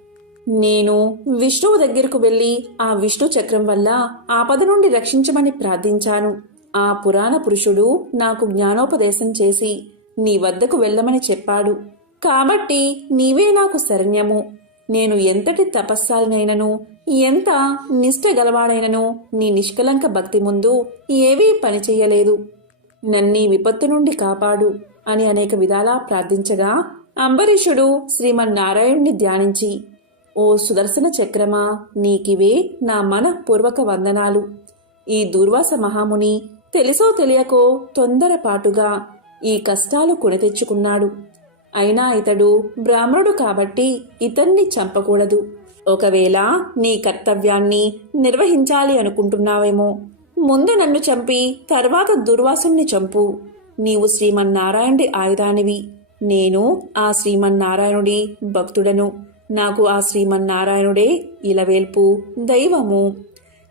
నేను విష్ణువు దగ్గరకు వెళ్లి ఆ విష్ణు చక్రం వల్ల ఆపద నుండి రక్షించమని ప్రార్థించాను. ఆ పురాణ పురుషుడు నాకు జ్ఞానోపదేశం చేసి నీ వద్దకు వెళ్ళమని చెప్పాడు. కాబట్టి నీవే నాకు శరణ్యము. నేను ఎంతటి తపస్సాలినైనను, ఎంత నిష్ఠ గలవాడైనను నీ నిష్కలంక భక్తి ముందు ఏవీ పనిచెయ్యలేదు. నన్నీ విపత్తు నుండి కాపాడు అని అనేక విధాలా ప్రార్థించగా అంబరీషుడు శ్రీమన్నారాయణుణ్ణి ధ్యానించి, ఓ సుదర్శన చక్రమా, నీకివే నా మనఃపూర్వక వందనాలు. ఈ దూర్వాస మహాముని తెలిసో తెలియకో తొందరపాటుగా ఈ కష్టాలు కొని తెచ్చుకున్నాడు. అయినా ఇతడు బ్రాహ్మణుడు కాబట్టి ఇతన్ని చంపకూడదు. ఒకవేళ నీ కర్తవ్యాన్ని నిర్వహించాలి అనుకుంటున్నావేమో, ముందు నన్ను చంపి తర్వాత దుర్వాసుని చంపు. నీవు శ్రీమన్నారాయణుడి ఆయుధానివి. నేను ఆ శ్రీమన్నారాయణుడి భక్తుడను. నాకు ఆ శ్రీమన్నారాయణుడే ఇలవేల్పు, దైవము.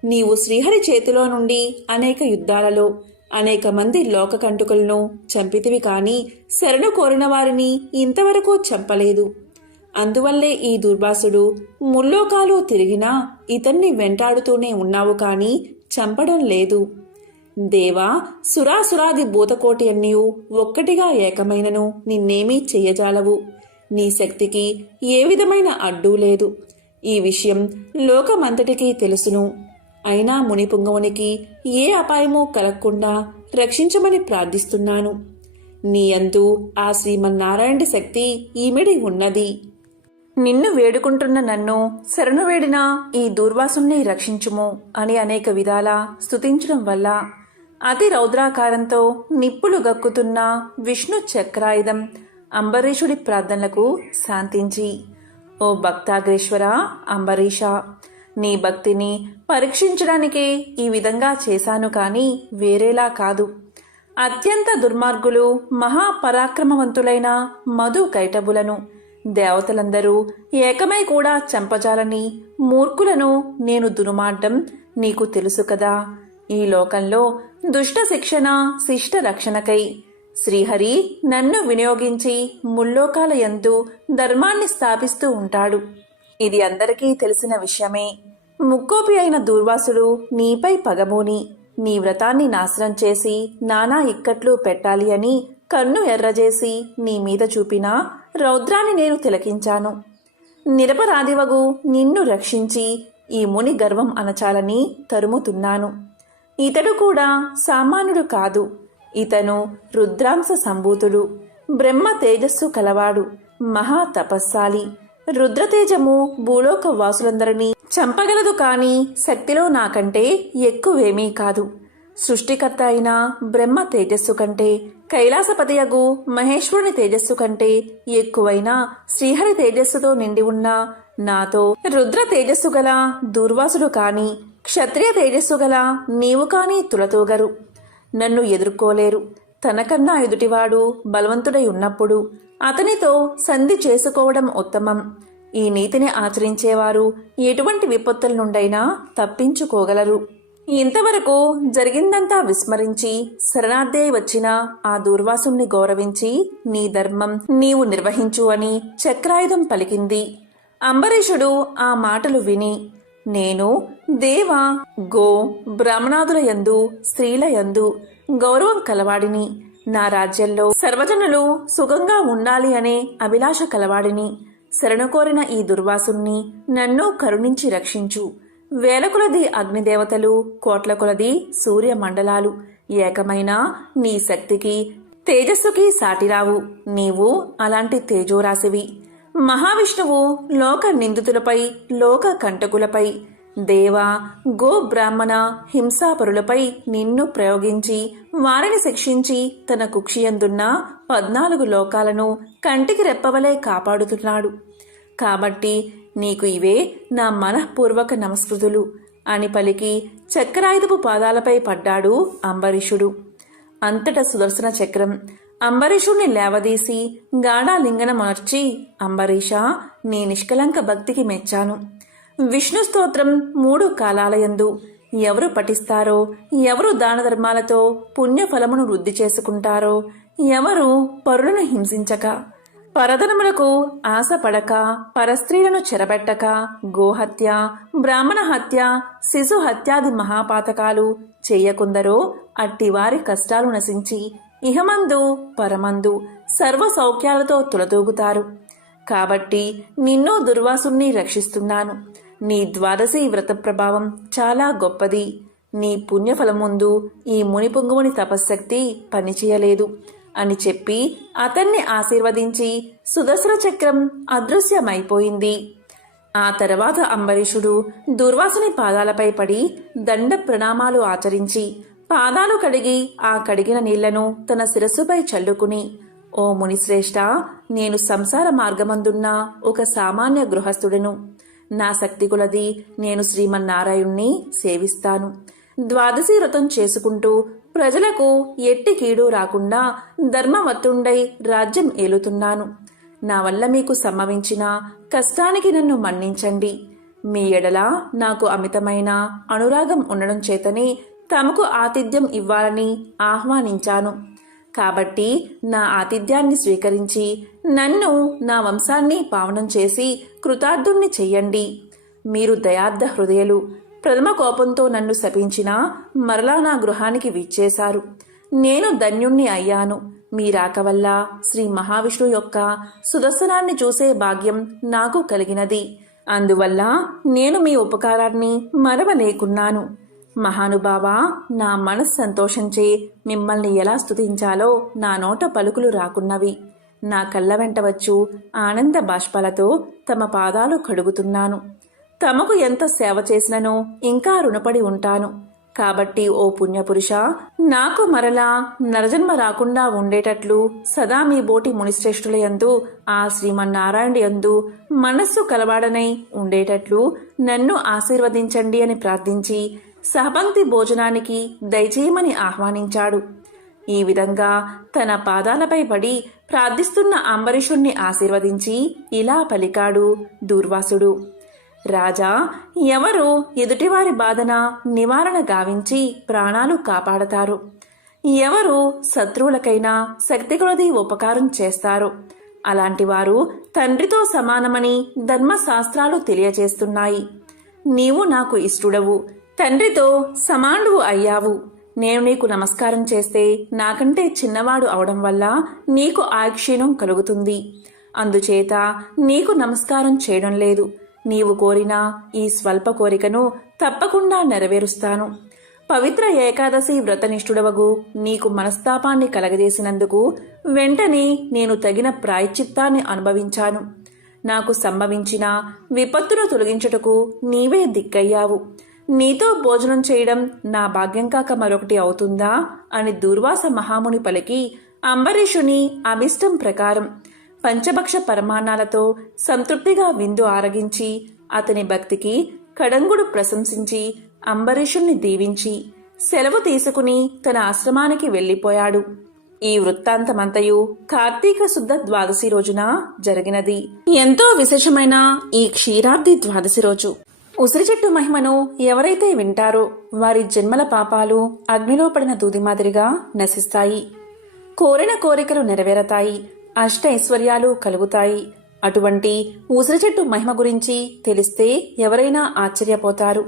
నీవు శ్రీహరి చేతిలో నుండి అనేక యుద్ధాలలో అనేక మంది లోకకంటుకులను చంపితివి కాని శరణు కోరిన వారిని ఇంతవరకు చంపలేదు. అందువల్లే ఈ దుర్వాసుడు ముల్లోకాలు తిరిగినా ఇతన్ని వెంటాడుతూనే ఉన్నావు కాని చంపడం లేదు. దేవా, సురాసురాది భూతకోటి అన్నియు ఒక్కటిగా ఏకమైనను నిన్నేమీ చెయ్యజాలవు. నీ శక్తికి ఏ విధమైన అడ్డూ లేదు. ఈ విషయం లోకమంతటికీ తెలుసును. అయినా మునిపుంగవునికి ఏ అపాయమూ కలగకుండా రక్షించమని ప్రార్థిస్తున్నాను. నీ యందు ఆ శ్రీమన్నారాయణుడి శక్తి ఈమిడి ఉన్నది. నిన్ను వేడుకుంటున్న నన్ను శరణు వేడిన ఈ దూర్వాసుని రక్షించుము అని అనేక విధాలా స్తుతించడం వల్ల అతి రౌద్రాకారంతో నిప్పులు గక్కుతున్న విష్ణు చక్రాయుధం అంబరీషుడి ప్రార్థనలకు శాంతించి, ఓ భక్తాగ్రేశ్వర అంబరీష, నీ భక్తిని పరీక్షించడానికే ఈ విధంగా చేశాను కాని వేరేలా కాదు. అత్యంత దుర్మార్గులు, మహాపరాక్రమవంతులైన మధు కైటబులను దేవతలందరూ ఏకమై కూడా చంపజాలని మూర్ఖులను నేను దునుమాడ్డం నీకు తెలుసు కదా. ఈ లోకంలో దుష్ట శిక్షణ, శిష్ట రక్షణకై శ్రీహరి నన్ను వినియోగించి ముల్లోకాల యందు ధర్మాన్ని స్థాపిస్తూ ఉంటాడు. ఇది అందరికీ తెలిసిన విషయమే. ముక్కోపి అయిన దూర్వాసుడు నీపై పగబూని నీ వ్రతాన్ని నాశనం చేసి నానా ఇక్కట్లు పెట్టాలి అని కన్ను ఎర్రజేసి నీ మీద చూపిన రౌద్రాన్ని నేను తిలకించాను. నిరపరాధివగు నిన్ను రక్షించి ఈ ముని గర్వం అణచాలని తరుముతున్నాను. ఇతడు కూడా సామాన్యుడు కాదు. ఇతను రుద్రాంశ సంభూతుడు, బ్రహ్మ తేజస్సు కలవాడు, మహా తపస్సాలి. రుద్రతేజము భూలోక వాసులందరినీ చంపగలదు కాని శక్తిలో నాకంటే ఎక్కువేమీ కాదు. సృష్టికర్త అయిన బ్రహ్మ తేజస్సు కంటే, కైలాసపతియగు మహేశ్వరుని తేజస్సు కంటే ఎక్కువైన శ్రీహరి తేజస్సుతో నిండి ఉన్న నాతో రుద్ర తేజస్సు గల దూర్వాసుడు కాని, క్షత్రియ తేజస్సు గల నీవు కాని తులతూగరు, నన్ను ఎదుర్కోలేరు. తనకన్నా ఎదుటివాడు బలవంతుడై ఉన్నప్పుడు అతనితో సంధి చేసుకోవడం ఉత్తమం. ఈ నీతిని ఆచరించేవారు ఎటువంటి విపత్తుల నుండైనా తప్పించుకోగలరు. ఇంతవరకు జరిగిందంతా విస్మరించి శరణార్థే వచ్చిన ఆ దూర్వాసుని గౌరవించి నీ ధర్మం నీవు నిర్వహించు అని చక్రాయుధం పలికింది. అంబరీషుడు ఆ మాటలు విని, నేను దేవ, గో, బ్రాహ్మణాదుల యందు, స్త్రీల యందు గౌరవం కలవాడిని. నా రాజ్యంలో సర్వజనులు సుఖంగా ఉండాలి అనే అభిలాష కలవాడిని. శరణు కోరిన ఈ దుర్వాసుని నన్ను కరుణించి రక్షించు. వేల కొలది అగ్నిదేవతలు, కోట్ల కొలది సూర్య మండలాలు ఏకమైన నీ శక్తికి, తేజస్సుకి సాటిరావు. నీవు అలాంటి తేజోరాశివి. మహావిష్ణువు లోక నిందితులపై, లోక కంటకులపై, దేవ, గో, బ్రాహ్మణ హింసాపరులపై నిన్ను ప్రయోగించి వారిని శిక్షించి తన కుక్షియందున్న 14 లోకాలను కంటికి రెప్పవలే కాపాడుతున్నాడు. కాబట్టి నీకు ఇవే నా మనఃపూర్వక నమస్కృతులు అని పలికి చక్రాయుధపు పాదాలపై పడ్డాడు అంబరీషుడు. అంతటా సుదర్శన చక్రం అంబరీషుణ్ణి లేవదీసి గాఢాలింగనమర్చి, అంబరీషా, నీ నిష్కలంక భక్తికి మెచ్చాను. విష్ణు స్తోత్రం 3 కాలాలయందు ఎవరు పఠిస్తారో, ఎవరు దాన ధర్మాలతో పుణ్యఫలమును వృద్ధి చేసుకుంటారో, ఎవరు పరులను హింసించక, పరధనములకు ఆశపడక, పరస్త్రీలను చెరబెట్టక, గోహత్య, బ్రాహ్మణ హత్య, శిశు హత్యాది మహాపాతకాలు చెయ్యకుందరో అట్టివారి కష్టాలు నశించి ఇహమందు పరమందు సర్వ సౌఖ్యాలతో తులతూగుతారు. కాబట్టి నిన్ను దుర్వాసుని రక్షిస్తున్నాను. నీ ద్వాదశి వ్రత ప్రభావం చాలా గొప్పది. నీ పుణ్యఫలం ముందు ఈ ముని పొంగుముని తపశ్శక్తి పనిచేయలేదు అని చెప్పి అతన్ని ఆశీర్వదించి సుదర్శన చక్రం అదృశ్యమైపోయింది. ఆ తర్వాత అంబరీషుడు దుర్వాసుని పాదాలపై పడి దండ ప్రణామాలు ఆచరించి పాదాలు కడిగి ఆ కడిగిన నీళ్లను తన శిరస్సుపై చల్లుకుని, ఓ మునిశ్రేష్ఠ, నేను సంసార మార్గమందున్న ఒక సామాన్య గృహస్థుడను. నా శక్తి కొలది నేను శ్రీమన్నారాయణ్ణి సేవిస్తాను. ద్వాదశి వ్రతం చేసుకుంటూ ప్రజలకు ఎట్టి కీడు రాకుండా ధర్మవత్తుండై రాజ్యం ఏలుతున్నాను. నా వల్ల మీకు సంభవించిన కష్టానికి నన్ను మన్నించండి. మీ ఎడల నాకు అమితమైన అనురాగం ఉండడం చేతనే తమకు ఆతిథ్యం ఇవ్వాలని ఆహ్వానించాను. కాబట్టి నా ఆతిథ్యాన్ని స్వీకరించి నన్ను, నా వంశాన్ని పావనం చేసి కృతార్థుణ్ణి చెయ్యండి. మీరు దయార్థ హృదయులు. ప్రథమ కోపంతో నన్ను శపించినా మరలా నా గృహానికి విచ్చేశారు. నేను ధన్యుణ్ణి అయ్యాను. మీ రాక వల్ల శ్రీ మహావిష్ణువు యొక్క సుదర్శనాన్ని చూసే భాగ్యం నాకు కలిగినది. అందువల్ల నేను మీ ఉపకారాన్ని మరవలేకున్నాను. మహానుభావా, నా మనస్ సంతోషంచే మిమ్మల్ని ఎలా స్తుతించాలో నా నోట పలుకులు రాకున్నవి. నా కళ్ళ వెంట వచ్చు ఆనంద బాష్పాలతో తమ పాదాలు కడుగుతున్నాను. తమకు ఎంత సేవ చేసిననో ఇంకా రుణపడి ఉంటాను. కాబట్టి ఓ పుణ్యపురుష, నాకు మరలా నరజన్మ రాకుండా ఉండేటట్లు సదా మీ బోటి మునిశ్రేష్ఠుల యందు, ఆ శ్రీమన్నారాయణుడి యందు మనస్సు కలవాడనై ఉండేటట్లు నన్ను ఆశీర్వదించండి అని ప్రార్థించి సహపంక్తి భోజనానికి దయచేయమని ఆహ్వానించాడు. ఈ విధంగా తన పాదాలపై పడి ప్రార్థిస్తున్న అంబరీషుణ్ణి ఆశీర్వదించి ఇలా పలికాడు దూర్వాసుడు. రాజా, ఎవరు ఎదుటివారి బాధన నివారణ గావించి ప్రాణాలు కాపాడతారు, ఎవరు శత్రువులకైనా శక్తి కొలది ఉపకారం చేస్తారు, అలాంటి వారు తండ్రితో సమానమని ధర్మశాస్త్రాలు తెలియజేస్తున్నాయి. నీవు నాకు ఇష్టుడవు. తండ్రితో సమానువు అయ్యావు. నేను నీకు నమస్కారం చేస్తే నాకంటే చిన్నవాడు అవడం వల్ల నీకు ఆయుక్షీణం కలుగుతుంది. అందుచేత నీకు నమస్కారం చేయడం లేదు. నీవు కోరిన ఈ స్వల్ప కోరికను తప్పకుండా నెరవేరుస్తాను. పవిత్ర ఏకాదశి వ్రతనిష్ఠుడవగు నీకు మనస్తాపాన్ని కలగజేసినందుకు వెంటనే నేను తగిన ప్రాయశ్చిత్తాన్ని అనుభవించాను. నాకు సంభవించిన విపత్తును తొలగించుటకు నీవే దిక్కయ్యావు. నీతో భోజనం చేయడం నా భాగ్యం కాక మరొకటి అవుతుందా అని దూర్వాస మహాముని పలికి అంబరీషుని అభిష్టం ప్రకారం పంచభక్ష పరమాన్నాలతో సంతృప్తిగా విందు ఆరగించి అతని భక్తికి కడంగుడు ప్రశంసించి అంబరీషుణ్ణి దీవించి సెలవు తీసుకుని తన ఆశ్రమానికి వెళ్లిపోయాడు. ఈ వృత్తాంతమంతయు కార్తీక శుద్ధ ద్వాదశి రోజున జరిగినది. ఎంతో విశేషమైన ఈ క్షీరాబ్ది ద్వాదశి రోజు ఉసిరి చెట్టు మహిమను ఎవరైతే వింటారో వారి జన్మల పాపాలు అగ్నిలో పడిన దూది మాదిరిగా నశిస్తాయి. కోరిన కోరికలు నెరవేరతాయి. అష్ట ఐశ్వర్యాలు కలుగుతాయి. అటువంటి ఉసిరి చెట్టు మహిమ గురించి తెలిస్తే ఎవరైనా ఆశ్చర్యపోతారు.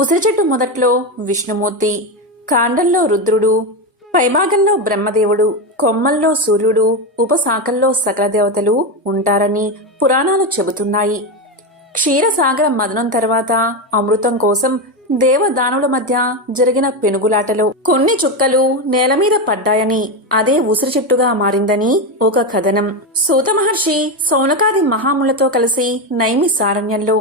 ఉసిరి చెట్టు మొదట్లో విష్ణుమూర్తి, కాండంలో రుద్రుడు, పైభాగంలో బ్రహ్మదేవుడు, కొమ్మల్లో సూర్యుడు, ఉపశాఖల్లో సకల దేవతలు ఉంటారని పురాణాలు చెబుతున్నాయి. క్షీరసాగర మదనం తర్వాత అమృతం కోసం దేవదానుల మధ్య జరిగిన పెనుగులాటలో కొన్ని చుక్కలు నేల మీద పడ్డాయని అదే ఉసిరి చెట్టుగా మారిందని ఒక కథనం. సూత మహర్షి సౌనకాది మహాములతో కలిసి నైమిసారణ్యంలో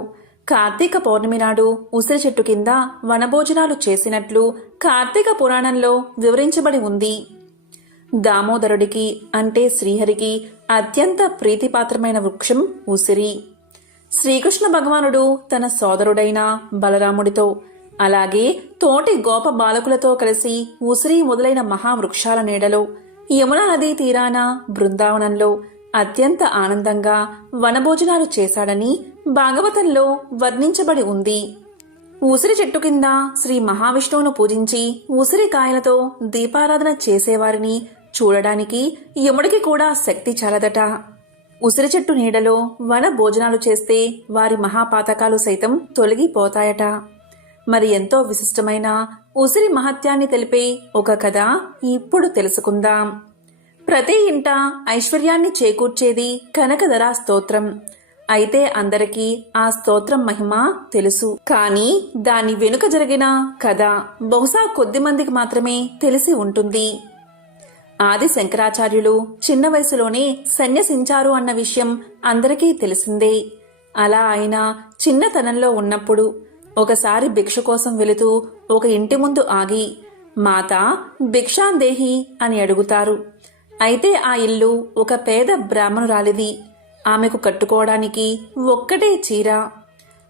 కార్తీక పౌర్ణమి నాడు ఉసిరి చెట్టు కింద వనభోజనాలు చేసినట్లు కార్తీక పురాణంలో వివరించబడి ఉంది. దామోదరుడికి అంటే శ్రీహరికి అత్యంత ప్రీతిపాత్రమైన వృక్షం ఉసిరి. శ్రీకృష్ణ భగవానుడు తన సోదరుడైన బలరాముడితో అలాగే తోటి గోప బాలకులతో కలిసి ఉసిరి మొదలైన మహావృక్షాల నీడలో యమునా నదీ తీరాన బృందావనంలో అత్యంత ఆనందంగా వనభోజనాలు చేశాడని భాగవతంలో వర్ణించబడి ఉంది. ఉసిరి చెట్టు కింద శ్రీ మహావిష్ణువును పూజించి ఉసిరికాయలతో దీపారాధన చేసేవారిని చూడడానికి యముడికి కూడా శక్తి చాలదట. ఉసిరి చెట్టు నీడలో వన భోజనాలు చేస్తే వారి మహాపాతకాలు సైతం తొలగిపోతాయట. మరి ఎంతో విశిష్టమైన ఉసిరి మహత్యాన్ని తెలిపే ఒక కథ ఇప్పుడు తెలుసుకుందాం. ప్రతి ఇంట ఐశ్వర్యాన్ని చేకూర్చేది కనకధరా స్తోత్రం. అయితే అందరికీ ఆ స్తోత్రం మహిమ తెలుసు. కానీ దాని వెనుక జరిగిన కథ బహుశా కొద్ది మందికి మాత్రమే తెలిసి ఉంటుంది. ఆది శంకరాచార్యులు చిన్న వయసులోనే సన్యసించారు అన్న విషయం అందరికీ తెలిసిందే. అలా ఆయన చిన్నతనంలో ఉన్నప్పుడు ఒకసారి భిక్ష కోసం వెళుతూ ఒక ఇంటి ముందు ఆగి మాతా భిక్షాందేహి అని అడుగుతారు. అయితే ఆ ఇల్లు ఒక పేద బ్రాహ్మణురాలిది. ఆమెకు కట్టుకోవడానికి ఒక్కటే చీర.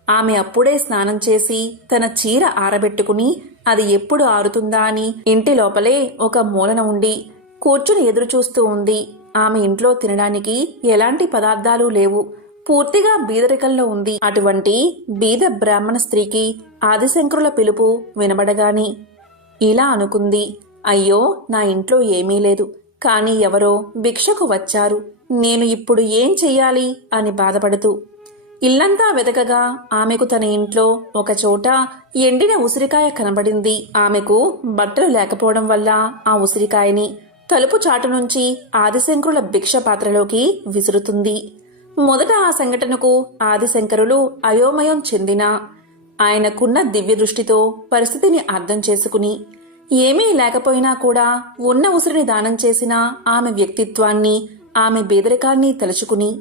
ఆమె అప్పుడే స్నానం చేసి తన చీర ఆరబెట్టుకుని అది ఎప్పుడు ఆరుతుందా అని ఇంటి లోపలే ఒక మూలన ఉండి కూర్చుని ఎదురుచూస్తూ ఉంది. ఆమె ఇంట్లో తినడానికి ఎలాంటి పదార్థాలు లేవు. పూర్తిగా బీదరికంలో ఉంది. అటువంటి బీద బ్రాహ్మణ స్త్రీకి ఆదిశంకరుల పిలుపు వినబడగాని ఇలా అనుకుంది, అయ్యో నా ఇంట్లో ఏమీ లేదు, కానీ ఎవరో భిక్షకు వచ్చారు, నేను ఇప్పుడు ఏం చెయ్యాలి అని బాధపడుతూ ఇల్లంతా వెతకగా ఆమెకు తన ఇంట్లో ఒక చోట ఎండిన ఉసిరికాయ కనబడింది. ఆమెకు బట్టలు లేకపోవడం వల్ల ఆ ఉసిరికాయని తలుపు చాటు నుంచి ఆదిశంకరుల భిక్ష పాత్రలోకి విసురుతుంది. మొదట ఆ సంఘటనకు ఆదిశంకరులు అయోమయం చెందినా ఆయనకున్న దివ్య దృష్టితో పరిస్థితిని అర్థం చేసుకుని ఏమీ లేకపోయినా కూడా ఉన్న ఉసిరిని దానం చేసిన ఆమె వ్యక్తిత్వాన్ని, ఆమె బేదరికాన్ని తలుచుకుని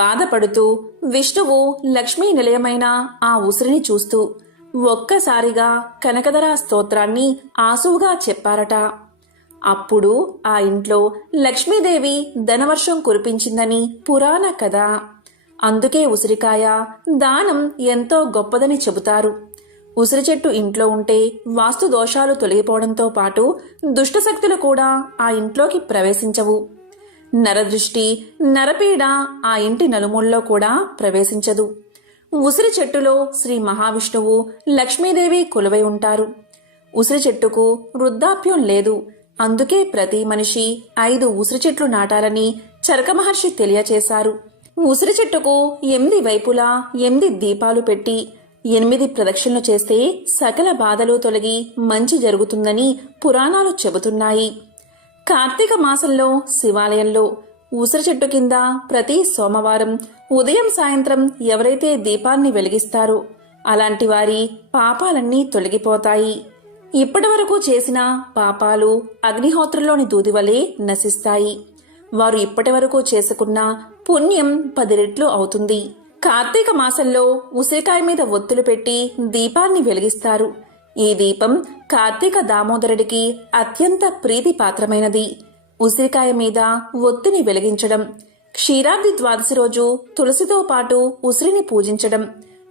బాధపడుతూ విష్ణువు లక్ష్మీ నిలయమైన ఆ ఉసిరిని చూస్తూ ఒక్కసారిగా కనకధరా స్తోత్రాన్ని ఆసువుగా చెప్పారట. అప్పుడు ఆ ఇంట్లో లక్ష్మీదేవి ధనవర్షం కురిపించిందని పురాణ కథ. అందుకే ఉసిరికాయ దానం ఎంతో గొప్పదని చెబుతారు. ఉసిరి చెట్టు ఇంట్లో ఉంటే వాస్తు దోషాలు తొలగిపోవడంతో పాటు దుష్టశక్తులు కూడా ఆ ఇంట్లోకి ప్రవేశించవు. నరదృష్టి, నరపీడ ఆ ఇంటి నలుమూలలో కూడా ప్రవేశించదు. ఉసిరి చెట్టులో శ్రీ మహావిష్ణువు, లక్ష్మీదేవి కొలువై ఉంటారు. ఉసిరి చెట్టుకు వృద్ధాప్యం లేదు. అందుకే ప్రతి మనిషి 5 ఉసిరి చెట్లు నాటాలని చరక మహర్షి తెలియచేశారు. ఉసిరి చెట్టుకు 8 వైపులా 8 దీపాలు పెట్టి 8 ప్రదక్షిణలు చేస్తే సకల బాధలు తొలగి మంచి జరుగుతుందని పురాణాలు చెబుతున్నాయి. కార్తీక మాసంలో శివాలయంలో ఉసిరి చెట్టు కింద ప్రతి సోమవారం ఉదయం సాయంత్రం ఎవరైతే దీపాన్ని వెలిగిస్తారో అలాంటి వారి పాపాలన్నీ తొలగిపోతాయి. ఇప్పటివరకు చేసిన పాపాలు అగ్నిహోత్రంలోని దూది వలె నశిస్తాయి. వారు ఇప్పటివరకు చేసుకున్న పుణ్యం 10 రెట్లు అవుతుంది. కార్తీక మాసంలో ఉసిరికాయ మీద ఒత్తులు పెట్టి దీపాన్ని వెలిగిస్తారు. ఈ దీపం కార్తీక దామోదరుడికి అత్యంత ప్రీతిపాత్రమైనది. ఉసిరికాయ మీద ఒత్తిని వెలిగించడం, క్షీరాబ్ది ద్వాదశి రోజు తులసితో పాటు ఉసిరిని పూజించడం,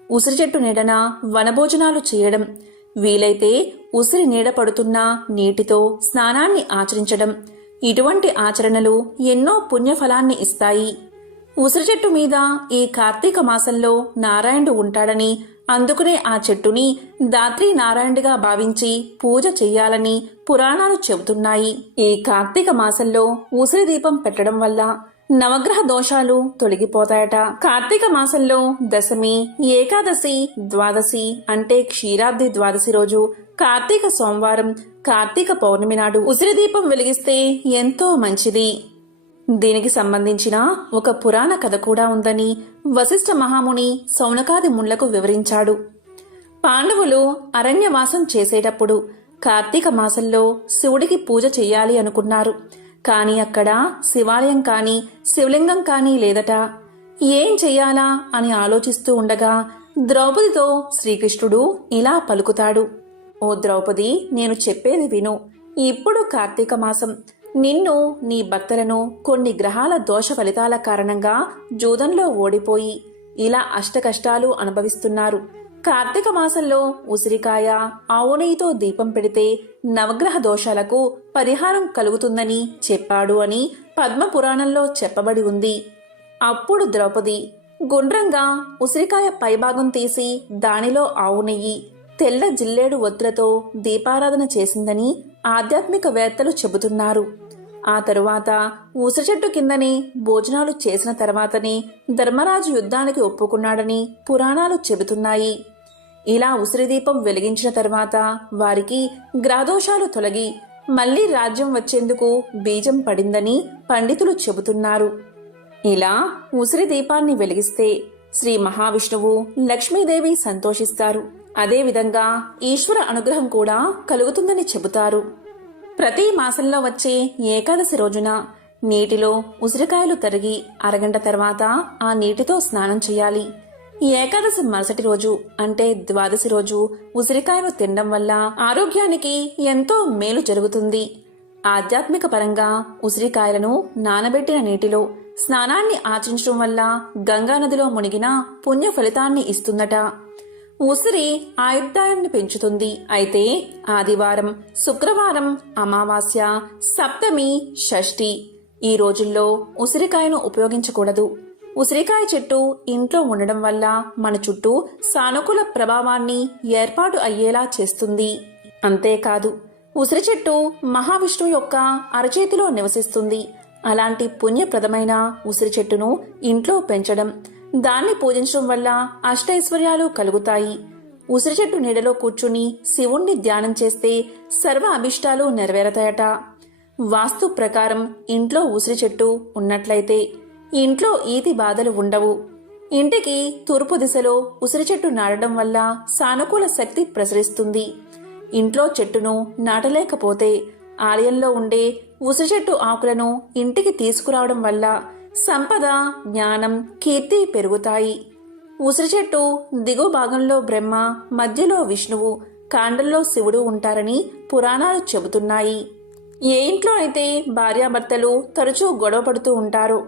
ఉసిరి చెట్టు నీడన వనభోజనాలు చేయడం, వీలైతే ఉసిరి నీడ పడుతున్న నీటితో స్నానాన్ని ఆచరించడం, ఇటువంటి ఆచరణలు ఎన్నో పుణ్యఫలాన్ని ఇస్తాయి. ఉసిరి చెట్టు మీద ఈ కార్తీక మాసంలో నారాయణుడు ఉంటాడని, అందుకనే ఆ చెట్టుని దాత్రి నారాయణుడిగా భావించి పూజ చెయ్యాలని పురాణాలు చెబుతున్నాయి. ఈ కార్తీక మాసంలో ఉసిరి దీపం పెట్టడం వల్ల నవగ్రహ దోషాలు తొలగిపోతాయట. కార్తీక మాసంలో దశమి, ఏకాదశి, ద్వాదశి అంటే క్షీరాబ్ది ద్వాదశి రోజు, కార్తీక సోమవారం, కార్తీక పౌర్ణమి నాడు ఉసిరి దీపం వెలిగిస్తే ఎంతో మంచిది. దీనికి సంబంధించిన ఒక పురాణ కథ కూడా ఉందని వశిష్ఠ మహాముని శౌనకాది మునులకు వివరించాడు. పాండవులు అరణ్యవాసం చేసేటప్పుడు కార్తీక మాసంలో శివుడికి పూజ చెయ్యాలి అనుకున్నారు. కాని అక్కడ శివాలయం కాని శివలింగం కాని లేదట. ఏం చెయ్యాలా అని ఆలోచిస్తూ ఉండగా ద్రౌపదితో శ్రీకృష్ణుడు ఇలా పలుకుతాడు: ఓ ద్రౌపది, నేను చెప్పేది విను. ఇప్పుడు కార్తీక మాసం. నిన్ను, నీ భక్తులను కొన్ని గ్రహాల దోష ఫలితాల కారణంగా జూదంలో ఓడిపోయి ఇలా అష్టకష్టాలు అనుభవిస్తున్నారు. కార్తీక మాసంలో ఉసిరికాయ, ఆవు నెయ్యితో దీపం పెడితే నవగ్రహ దోషాలకు పరిహారం కలుగుతుందని చెప్పాడు అని పద్మపురాణంలో చెప్పబడి ఉంది. అప్పుడు ద్రౌపది గుండ్రంగా ఉసిరికాయ పైభాగం తీసి దానిలో ఆవు నెయ్యి, తెల్ల జిల్లేడు ఒత్తులతో దీపారాధన చేసిందని ఆధ్యాత్మిక వేత్తలు చెబుతున్నారు. ఆ తరువాత ఉసిరి చెట్టు కిందనే భోజనాలు చేసిన తర్వాతనే ధర్మరాజు యుద్ధానికి ఒప్పుకున్నాడని పురాణాలు చెబుతున్నాయి. ఇలా ఉసిరి దీపం వెలిగించిన తర్వాత వారికి గ్రహదోషాలు తొలగి మళ్లీ రాజ్యం వచ్చేందుకు బీజం పడిందని పండితులు చెబుతున్నారు. ఇలా ఉసిరి దీపాన్ని వెలిగిస్తే శ్రీ మహావిష్ణువు, లక్ష్మీదేవి సంతోషిస్తారు. అదేవిధంగా ఈశ్వర అనుగ్రహం కూడా కలుగుతుందని చెబుతారు. ప్రతి మాసంలో వచ్చే ఏకాదశి రోజున నీటిలో ఉసిరికాయలు తరిగి అరగంట తర్వాత ఆ నీటితో స్నానం చేయాలి. ఏకాదశి మరుసటి రోజు అంటే ద్వాదశి రోజు ఉసిరికాయను తినడం వల్ల ఆరోగ్యానికి ఎంతో మేలు జరుగుతుంది. ఆధ్యాత్మిక పరంగా ఉసిరికాయలను నానబెట్టిన నీటిలో స్నానాన్ని ఆచరించడం వల్ల గంగానదిలో మునిగిన పుణ్య ఫలితాన్ని ఇస్తుందట. ఉసిరి ఆయుర్దాయాన్ని పెంచుతుంది. అయితే ఆదివారం, శుక్రవారం, అమావాస్య, సప్తమి, షష్ఠి ఈ రోజుల్లో ఉసిరికాయను ఉపయోగించకూడదు. ఉసిరికాయ చెట్టు ఇంట్లో ఉండడం వల్ల మన చుట్టూ సానుకూల ప్రభావాన్ని ఏర్పాటు అయ్యేలా చేస్తుంది. అంతేకాదు ఉసిరి చెట్టు మహావిష్ణువు యొక్క అరచేతిలో నివసిస్తుంది. అలాంటి పుణ్యప్రదమైన ఉసిరి చెట్టును ఇంట్లో పెంచడం, దాన్ని పూజించడం వల్ల అష్టైశ్వర్యాలు కలుగుతాయి. ఉసిరి చెట్టు నీడలో కూర్చుని శివుణ్ణి ధ్యానం చేస్తే సర్వ అభిష్టాలు నెరవేరతాయట. వాస్తు ప్రకారం ఇంట్లో ఉసిరి చెట్టు ఉన్నట్లయితే ఇంట్లో ఈతి బాధలు ఉండవు. ఇంటికి తూర్పు దిశలో ఉసిరి చెట్టు నాటడం వల్ల సానుకూల శక్తి ప్రసరిస్తుంది. ఇంట్లో చెట్టును నాటలేకపోతే ఆలయంలో ఉండే ఉసిరి చెట్టు ఆకులను ఇంటికి తీసుకురావడం వల్ల సంపద, జ్ఞానం, కీర్తి పెరుగుతాయి. ఉసిరి చెట్టు దిగువ భాగంలో బ్రహ్మ, మధ్యలో విష్ణువు, కాండంలో శివుడు ఉంటారని పురాణాలు చెబుతున్నాయి. ఏ ఇంట్లో అయితే భార్యాభర్తలు తరచూ గొడవ పడుతూ ఉంటారో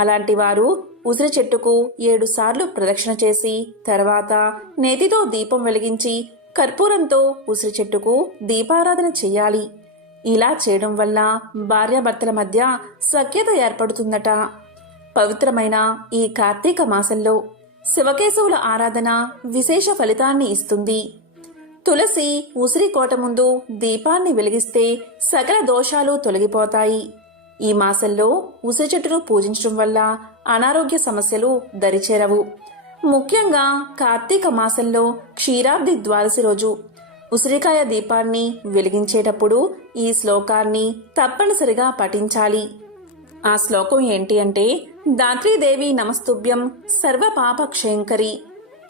అలాంటి వారు ఉసిరి చెట్టుకు 7 సార్లు ప్రదక్షిణ చేసి తర్వాత నేతితో దీపం వెలిగించి కర్పూరంతో ఉసిరి చెట్టుకు దీపారాధన చెయ్యాలి. ఇలా చేయడం వల్ల భార్యాభర్తల మధ్య సఖ్యత ఏర్పడుతుందట. పవిత్రమైన ఈ కార్తీక మాసంలో శివకేశవుల ఆరాధన విశేష ఫలితాన్ని ఇస్తుంది. తులసి, ఉసిరి కోట ముందు దీపాన్ని వెలిగిస్తే సకల దోషాలు తొలగిపోతాయి. ఈ మాసంలో ఉసిరి చెట్టును పూజించడం వల్ల అనారోగ్య సమస్యలు దరిచేరవు. ముఖ్యంగా కార్తీక మాసంలో క్షీరాబ్ది ద్వాదశి రోజు ఉసిరికాయ దీపాన్ని వెలిగించేటప్పుడు ఈ శ్లోకాన్ని తప్పనిసరిగా పఠించాలి. ఆ శ్లోకం ఏంటి అంటే, దాత్రీదేవి నమస్తుభ్యం సర్వ పాప క్షయంకరి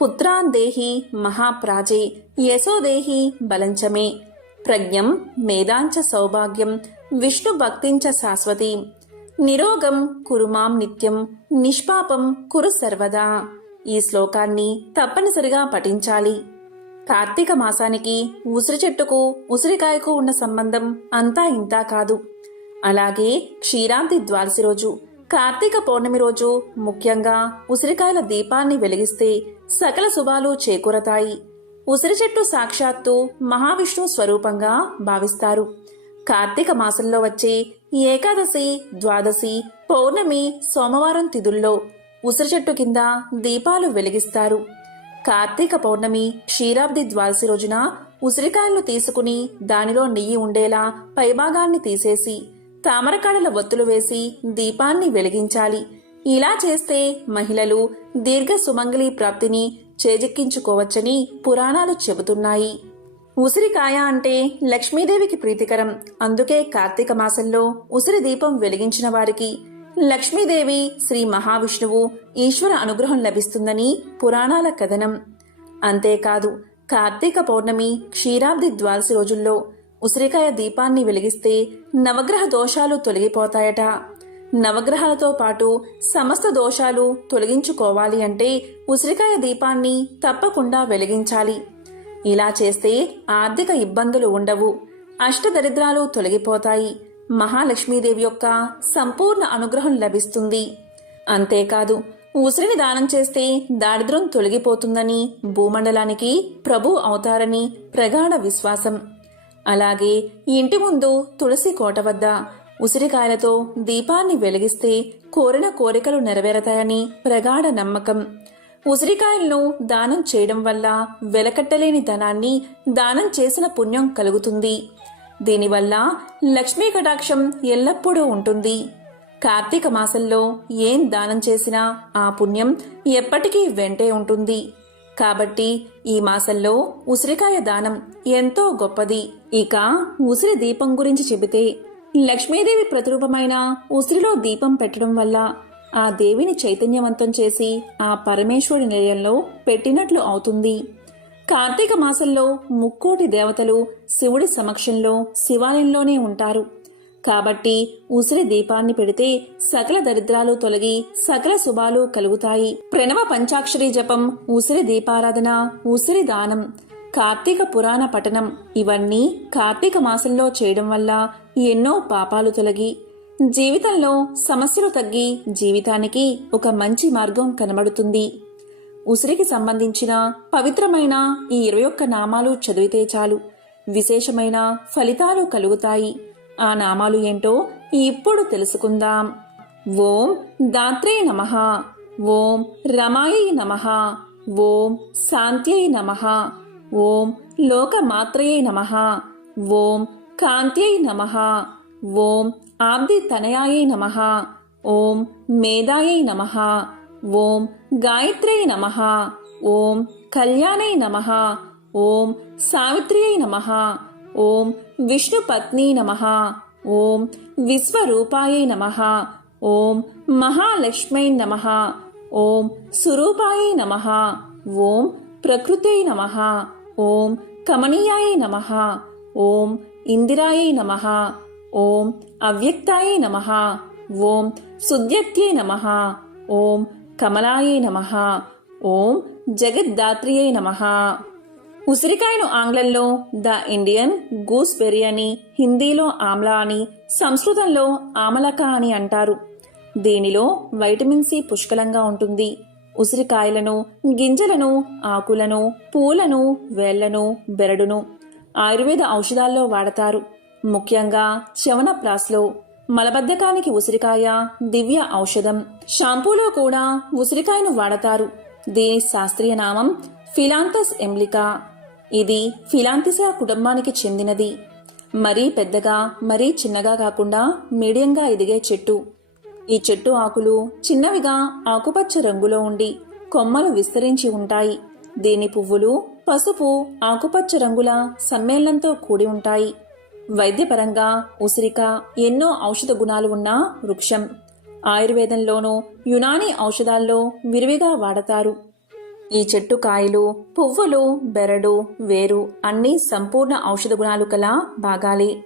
పుత్రాన్ దేహి మహాప్రాజే యశోదేహి బలంచమే ప్రజ్ఞం మేధాంచ సౌభాగ్యం విష్ణు భక్తించ శాశ్వతి నిరోగం కురుమాం నిత్యం నిష్పాపం కురు సర్వదా. ఈ శ్లోకాన్ని తప్పనిసరిగా పఠించాలి. కార్తీక మాసానికి ఉసిరి చెట్టుకు ఉసిరికాయకు ఉన్న సంబంధం అంతా ఇంతా కాదు. అలాగే క్షీరాబ్ది ద్వాదశి రోజు, కార్తీక పౌర్ణమి రోజు ముఖ్యంగా ఉసిరికాయల దీపాన్ని వెలిగిస్తే సకల శుభాలు చేకూరతాయి. ఉసిరి చెట్టు సాక్షాత్తు మహావిష్ణు స్వరూపంగా భావిస్తారు. కార్తీక మాసంలో వచ్చే ఏకాదశి, ద్వాదశి, పౌర్ణమి, సోమవారం తిథుల్లో ఉసిరి చెట్టు కింద దీపాలు వెలిగిస్తారు. కార్తీక పౌర్ణమి క్షీరాబ్ది ద్వాదశి రోజున ఉసిరికాయలను తీసుకుని దానిలో నెయ్యి ఉండేలా పైభాగాన్ని తీసేసి తామరకాడల ఒత్తులు వేసి దీపాన్ని వెలిగించాలి. ఇలా చేస్తే మహిళలు దీర్ఘ సుమంగళి ప్రాప్తిని చేజిక్కించుకోవచ్చని పురాణాలు చెబుతున్నాయి. ఉసిరికాయ అంటే లక్ష్మీదేవికి ప్రీతికరం. అందుకే కార్తీక మాసంలో ఉసిరి దీపం వెలిగించిన వారికి లక్ష్మీదేవి, శ్రీ మహావిష్ణువు, ఈశ్వర అనుగ్రహం లభిస్తుందని పురాణాల కథనం. అంతేకాదు, కార్తీక పౌర్ణమి, క్షీరాబ్ది ద్వాదశి రోజుల్లో ఉసిరికాయ దీపాన్ని వెలిగిస్తే నవగ్రహ దోషాలు తొలగిపోతాయట. నవగ్రహాలతో పాటు సమస్త దోషాలు తొలగించుకోవాలి అంటే ఉసిరికాయ దీపాన్ని తప్పకుండా వెలిగించాలి. ఇలా చేస్తే ఆర్థిక ఇబ్బందులు ఉండవు, అష్టదరిద్రాలు తొలగిపోతాయి, మహాలక్ష్మీదేవి యొక్క సంపూర్ణ అనుగ్రహం లభిస్తుంది. అంతేకాదు, ఉసిరిని దానం చేస్తే దారిద్ర్యం తొలగిపోతుందని, భూమండలానికి ప్రభు అవుతారని ప్రగాఢ విశ్వాసం. అలాగే ఇంటి ముందు తులసి కోట వద్ద ఉసిరికాయలతో దీపాన్ని వెలిగిస్తే కోరిన కోరికలు నెరవేరతాయని ప్రగాఢ నమ్మకం. ఉసిరికాయలను దానం చేయడం వల్ల వెలకట్టలేని ధనాన్ని దానం చేసిన పుణ్యం కలుగుతుంది. దీనివల్ల లక్ష్మీ కటాక్షం ఎల్లప్పుడూ ఉంటుంది. కార్తీక మాసంలో ఏం దానం చేసినా ఆ పుణ్యం ఎప్పటికీ వెంటే ఉంటుంది. కాబట్టి ఈ మాసంలో ఉసిరికాయ దానం ఎంతో గొప్పది. ఇక ఉసిరి దీపం గురించి చెబితే, లక్ష్మీదేవి ప్రతిరూపమైన ఉసిరిలో దీపం పెట్టడం వల్ల ఆ దేవిని చైతన్యవంతం చేసి ఆ పరమేశ్వరుడి నిలయంలో పెట్టినట్లు అవుతుంది. కార్తీక మాసంలో ముక్కోటి దేవతలు శివుడి సమక్షంలో శివాలయంలోనే ఉంటారు. కాబట్టి ఉసిరి దీపాన్ని పెడితే సకల దరిద్రాలు తొలగి సకల శుభాలు కలుగుతాయి. ప్రణవ పంచాక్షరి జపం, ఉసిరి దీపారాధన, ఉసిరి దానం, కార్తీక పురాణ పఠనం ఇవన్నీ కార్తీక మాసంలో చేయడం వల్ల ఎన్నో పాపాలు తొలగి జీవితంలో సమస్యలు తగ్గి జీవితానికి ఒక మంచి మార్గం కనబడుతుంది. ఉసిరికి సంబంధించిన పవిత్రమైన ఈ 21 నామాలు చదివితే చాలు విశేషమైన ఫలితాలు కలుగుతాయి. ఆ నామాలు ఏంటో ఇప్పుడు తెలుసుకుందాం. ఓం దాత్రే నమః, ఓం రమాయై నమః, ఓం శాంత్యై నమః, ఓం లోకమాత్రయై నమః, ఓం కాంత్యై నమః, ఓం ఆబ్ది తనయాయై నమః, ఓం మేధాయై నమః, ఓం గాయత్ర్యై నమః, ఓం కళ్యాణై నమః, ఓం సావిత్ర్యై నమః, ఓం విష్ణుపత్నీ నమః, ఓం విశ్వరూపాయై నమః, ఓం మహాలక్ష్మై నమః, ఓం సురూపాయై నమః, ఓం ప్రకృతై నమః, ఓం కమనీయాయై నమః, ఓం ఇందిరాయై నమః, ఓం అవ్యక్తాయై నమః, ఓం సుద్యత్యై నమః, ఓం కమలాయై నమః, ఓం జగద్దాత్రియై నమః. ఉసిరికాయను ఆంగ్లంలో ద ఇండియన్ గూస్బెర్రీ అని, హిందీలో ఆమ్లా అని, సంస్కృతంలో ఆమలక అని అంటారు. దీనిలో వైటమిన్ సి పుష్కలంగా ఉంటుంది. ఉసిరికాయలను, గింజలను, ఆకులను, పూలను, వేళ్లను, బెరడును ఆయుర్వేద ఔషధాల్లో వాడతారు. ముఖ్యంగా చ్యవనప్రాస్లో మలబద్ధకానికి ఉసిరికాయ దివ్య ఔషధం. షాంపూలో కూడా ఉసిరికాయను వాడతారు. దీని శాస్త్రీయ నామం ఫిలాంతస్ ఎంబ్లికా. ఇది ఫిలాంతిసా కుటుంబానికి చెందినది. మరీ పెద్దగా మరీ చిన్నగా కాకుండా మీడియంగా ఎదిగే చెట్టు. ఈ చెట్టు ఆకులు చిన్నవిగా ఆకుపచ్చ రంగులో ఉండి కొమ్మలు విస్తరించి ఉంటాయి. దీని పువ్వులు పసుపు, ఆకుపచ్చ రంగుల సమ్మేళనంతో కూడి ఉంటాయి. వైద్యపరంగా ఉసిరిక ఎన్నో ఔషధ గుణాలు ఉన్న వృక్షం. ఆయుర్వేదంలోనూ యునానీ ఔషధాల్లో విరివిగా వాడతారు. ఈ చెట్టు కాయలు, పువ్వులు, బెరడు, వేరు అన్నీ సంపూర్ణ ఔషధ గుణాలు కల భాగాలే.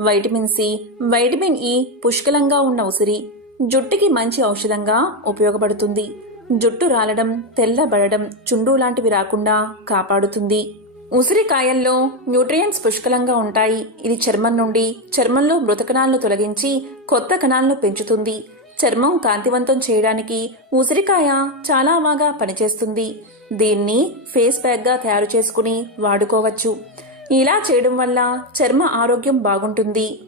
వైటమిన్ సి, వైటమిన్ ఇ పుష్కలంగా ఉన్న ఉసిరి జుట్టుకి మంచి ఔషధంగా ఉపయోగపడుతుంది. జుట్టు రాలడం, తెల్లబడడం, చుండ్రు లాంటివి రాకుండా కాపాడుతుంది. ఉసిరికాయల్లో న్యూట్రియంట్స్ పుష్కలంగా ఉంటాయి. ఇది చర్మం నుండి చర్మంలో మృత కణాలను తొలగించి కొత్త కణాలను పెంచుతుంది. చర్మం కాంతివంతం చేయడానికి ఉసిరికాయ చాలా బాగా పనిచేస్తుంది. దీన్ని ఫేస్ ప్యాక్ గా తయారు చేసుకుని వాడుకోవచ్చు. ఇలా చేయడం వల్ల చర్మ ఆరోగ్యం బాగుంటుంది.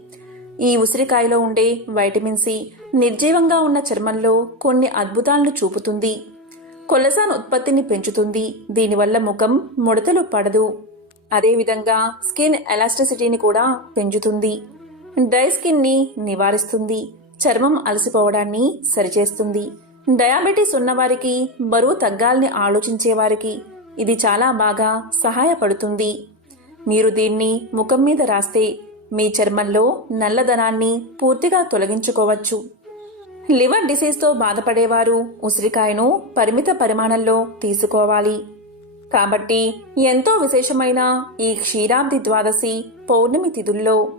ఈ ఉసిరికాయలో ఉండే వైటమిన్ సి నిర్జీవంగా ఉన్న చర్మంలో కొన్ని అద్భుతాలను చూపుతుంది. కొలెజాన్ ఉత్పత్తిని పెంచుతుంది. దీనివల్ల ముఖం ముడతలు పడదు. అదేవిధంగా స్కిన్ ఎలాస్టిసిటీని కూడా పెంచుతుంది. డ్రై స్కిన్ ని నివారిస్తుంది. చర్మం అలసిపోవడాన్ని సరిచేస్తుంది. డయాబెటీస్ ఉన్నవారికి, బరువు తగ్గాలని ఆలోచించేవారికి ఇది చాలా బాగా సహాయపడుతుంది. మీరు దీన్ని ముఖం మీద రాస్తే మీ చర్మంలో నల్లదనాన్ని పూర్తిగా తొలగించుకోవచ్చు. లివర్ డిసీజ్తో బాధపడేవారు ఉసిరికాయను పరిమిత పరిమాణంలో తీసుకోవాలి. కాబట్టి ఎంతో విశేషమైన ఈ క్షీరాబ్ది ద్వాదశి పౌర్ణమి తిథుల్లో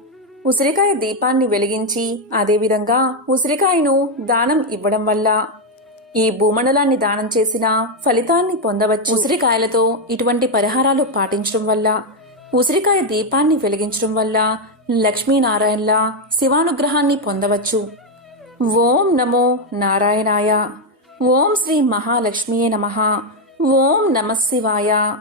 ఉసిరికాయ దీపాన్ని వెలిగించి అదేవిధంగా ఉసిరికాయను దానం ఇవ్వడం వల్ల ఈ భూమండలాన్ని దానం చేసిన ఫలితాన్ని పొందవచ్చు. ఉసిరికాయలతో ఇటువంటి పరిహారాలు పాటించడం వల్ల, ఉసిరికాయ దీపాన్ని వెలిగించడం వల్ల లక్ష్మీనారాయణల శివానుగ్రహాన్ని పొందవచ్చు. ఓం నమో నారాయణాయ. ఓం శ్రీ మహాలక్ష్మియే నమః. ఓం నమః శివాయ.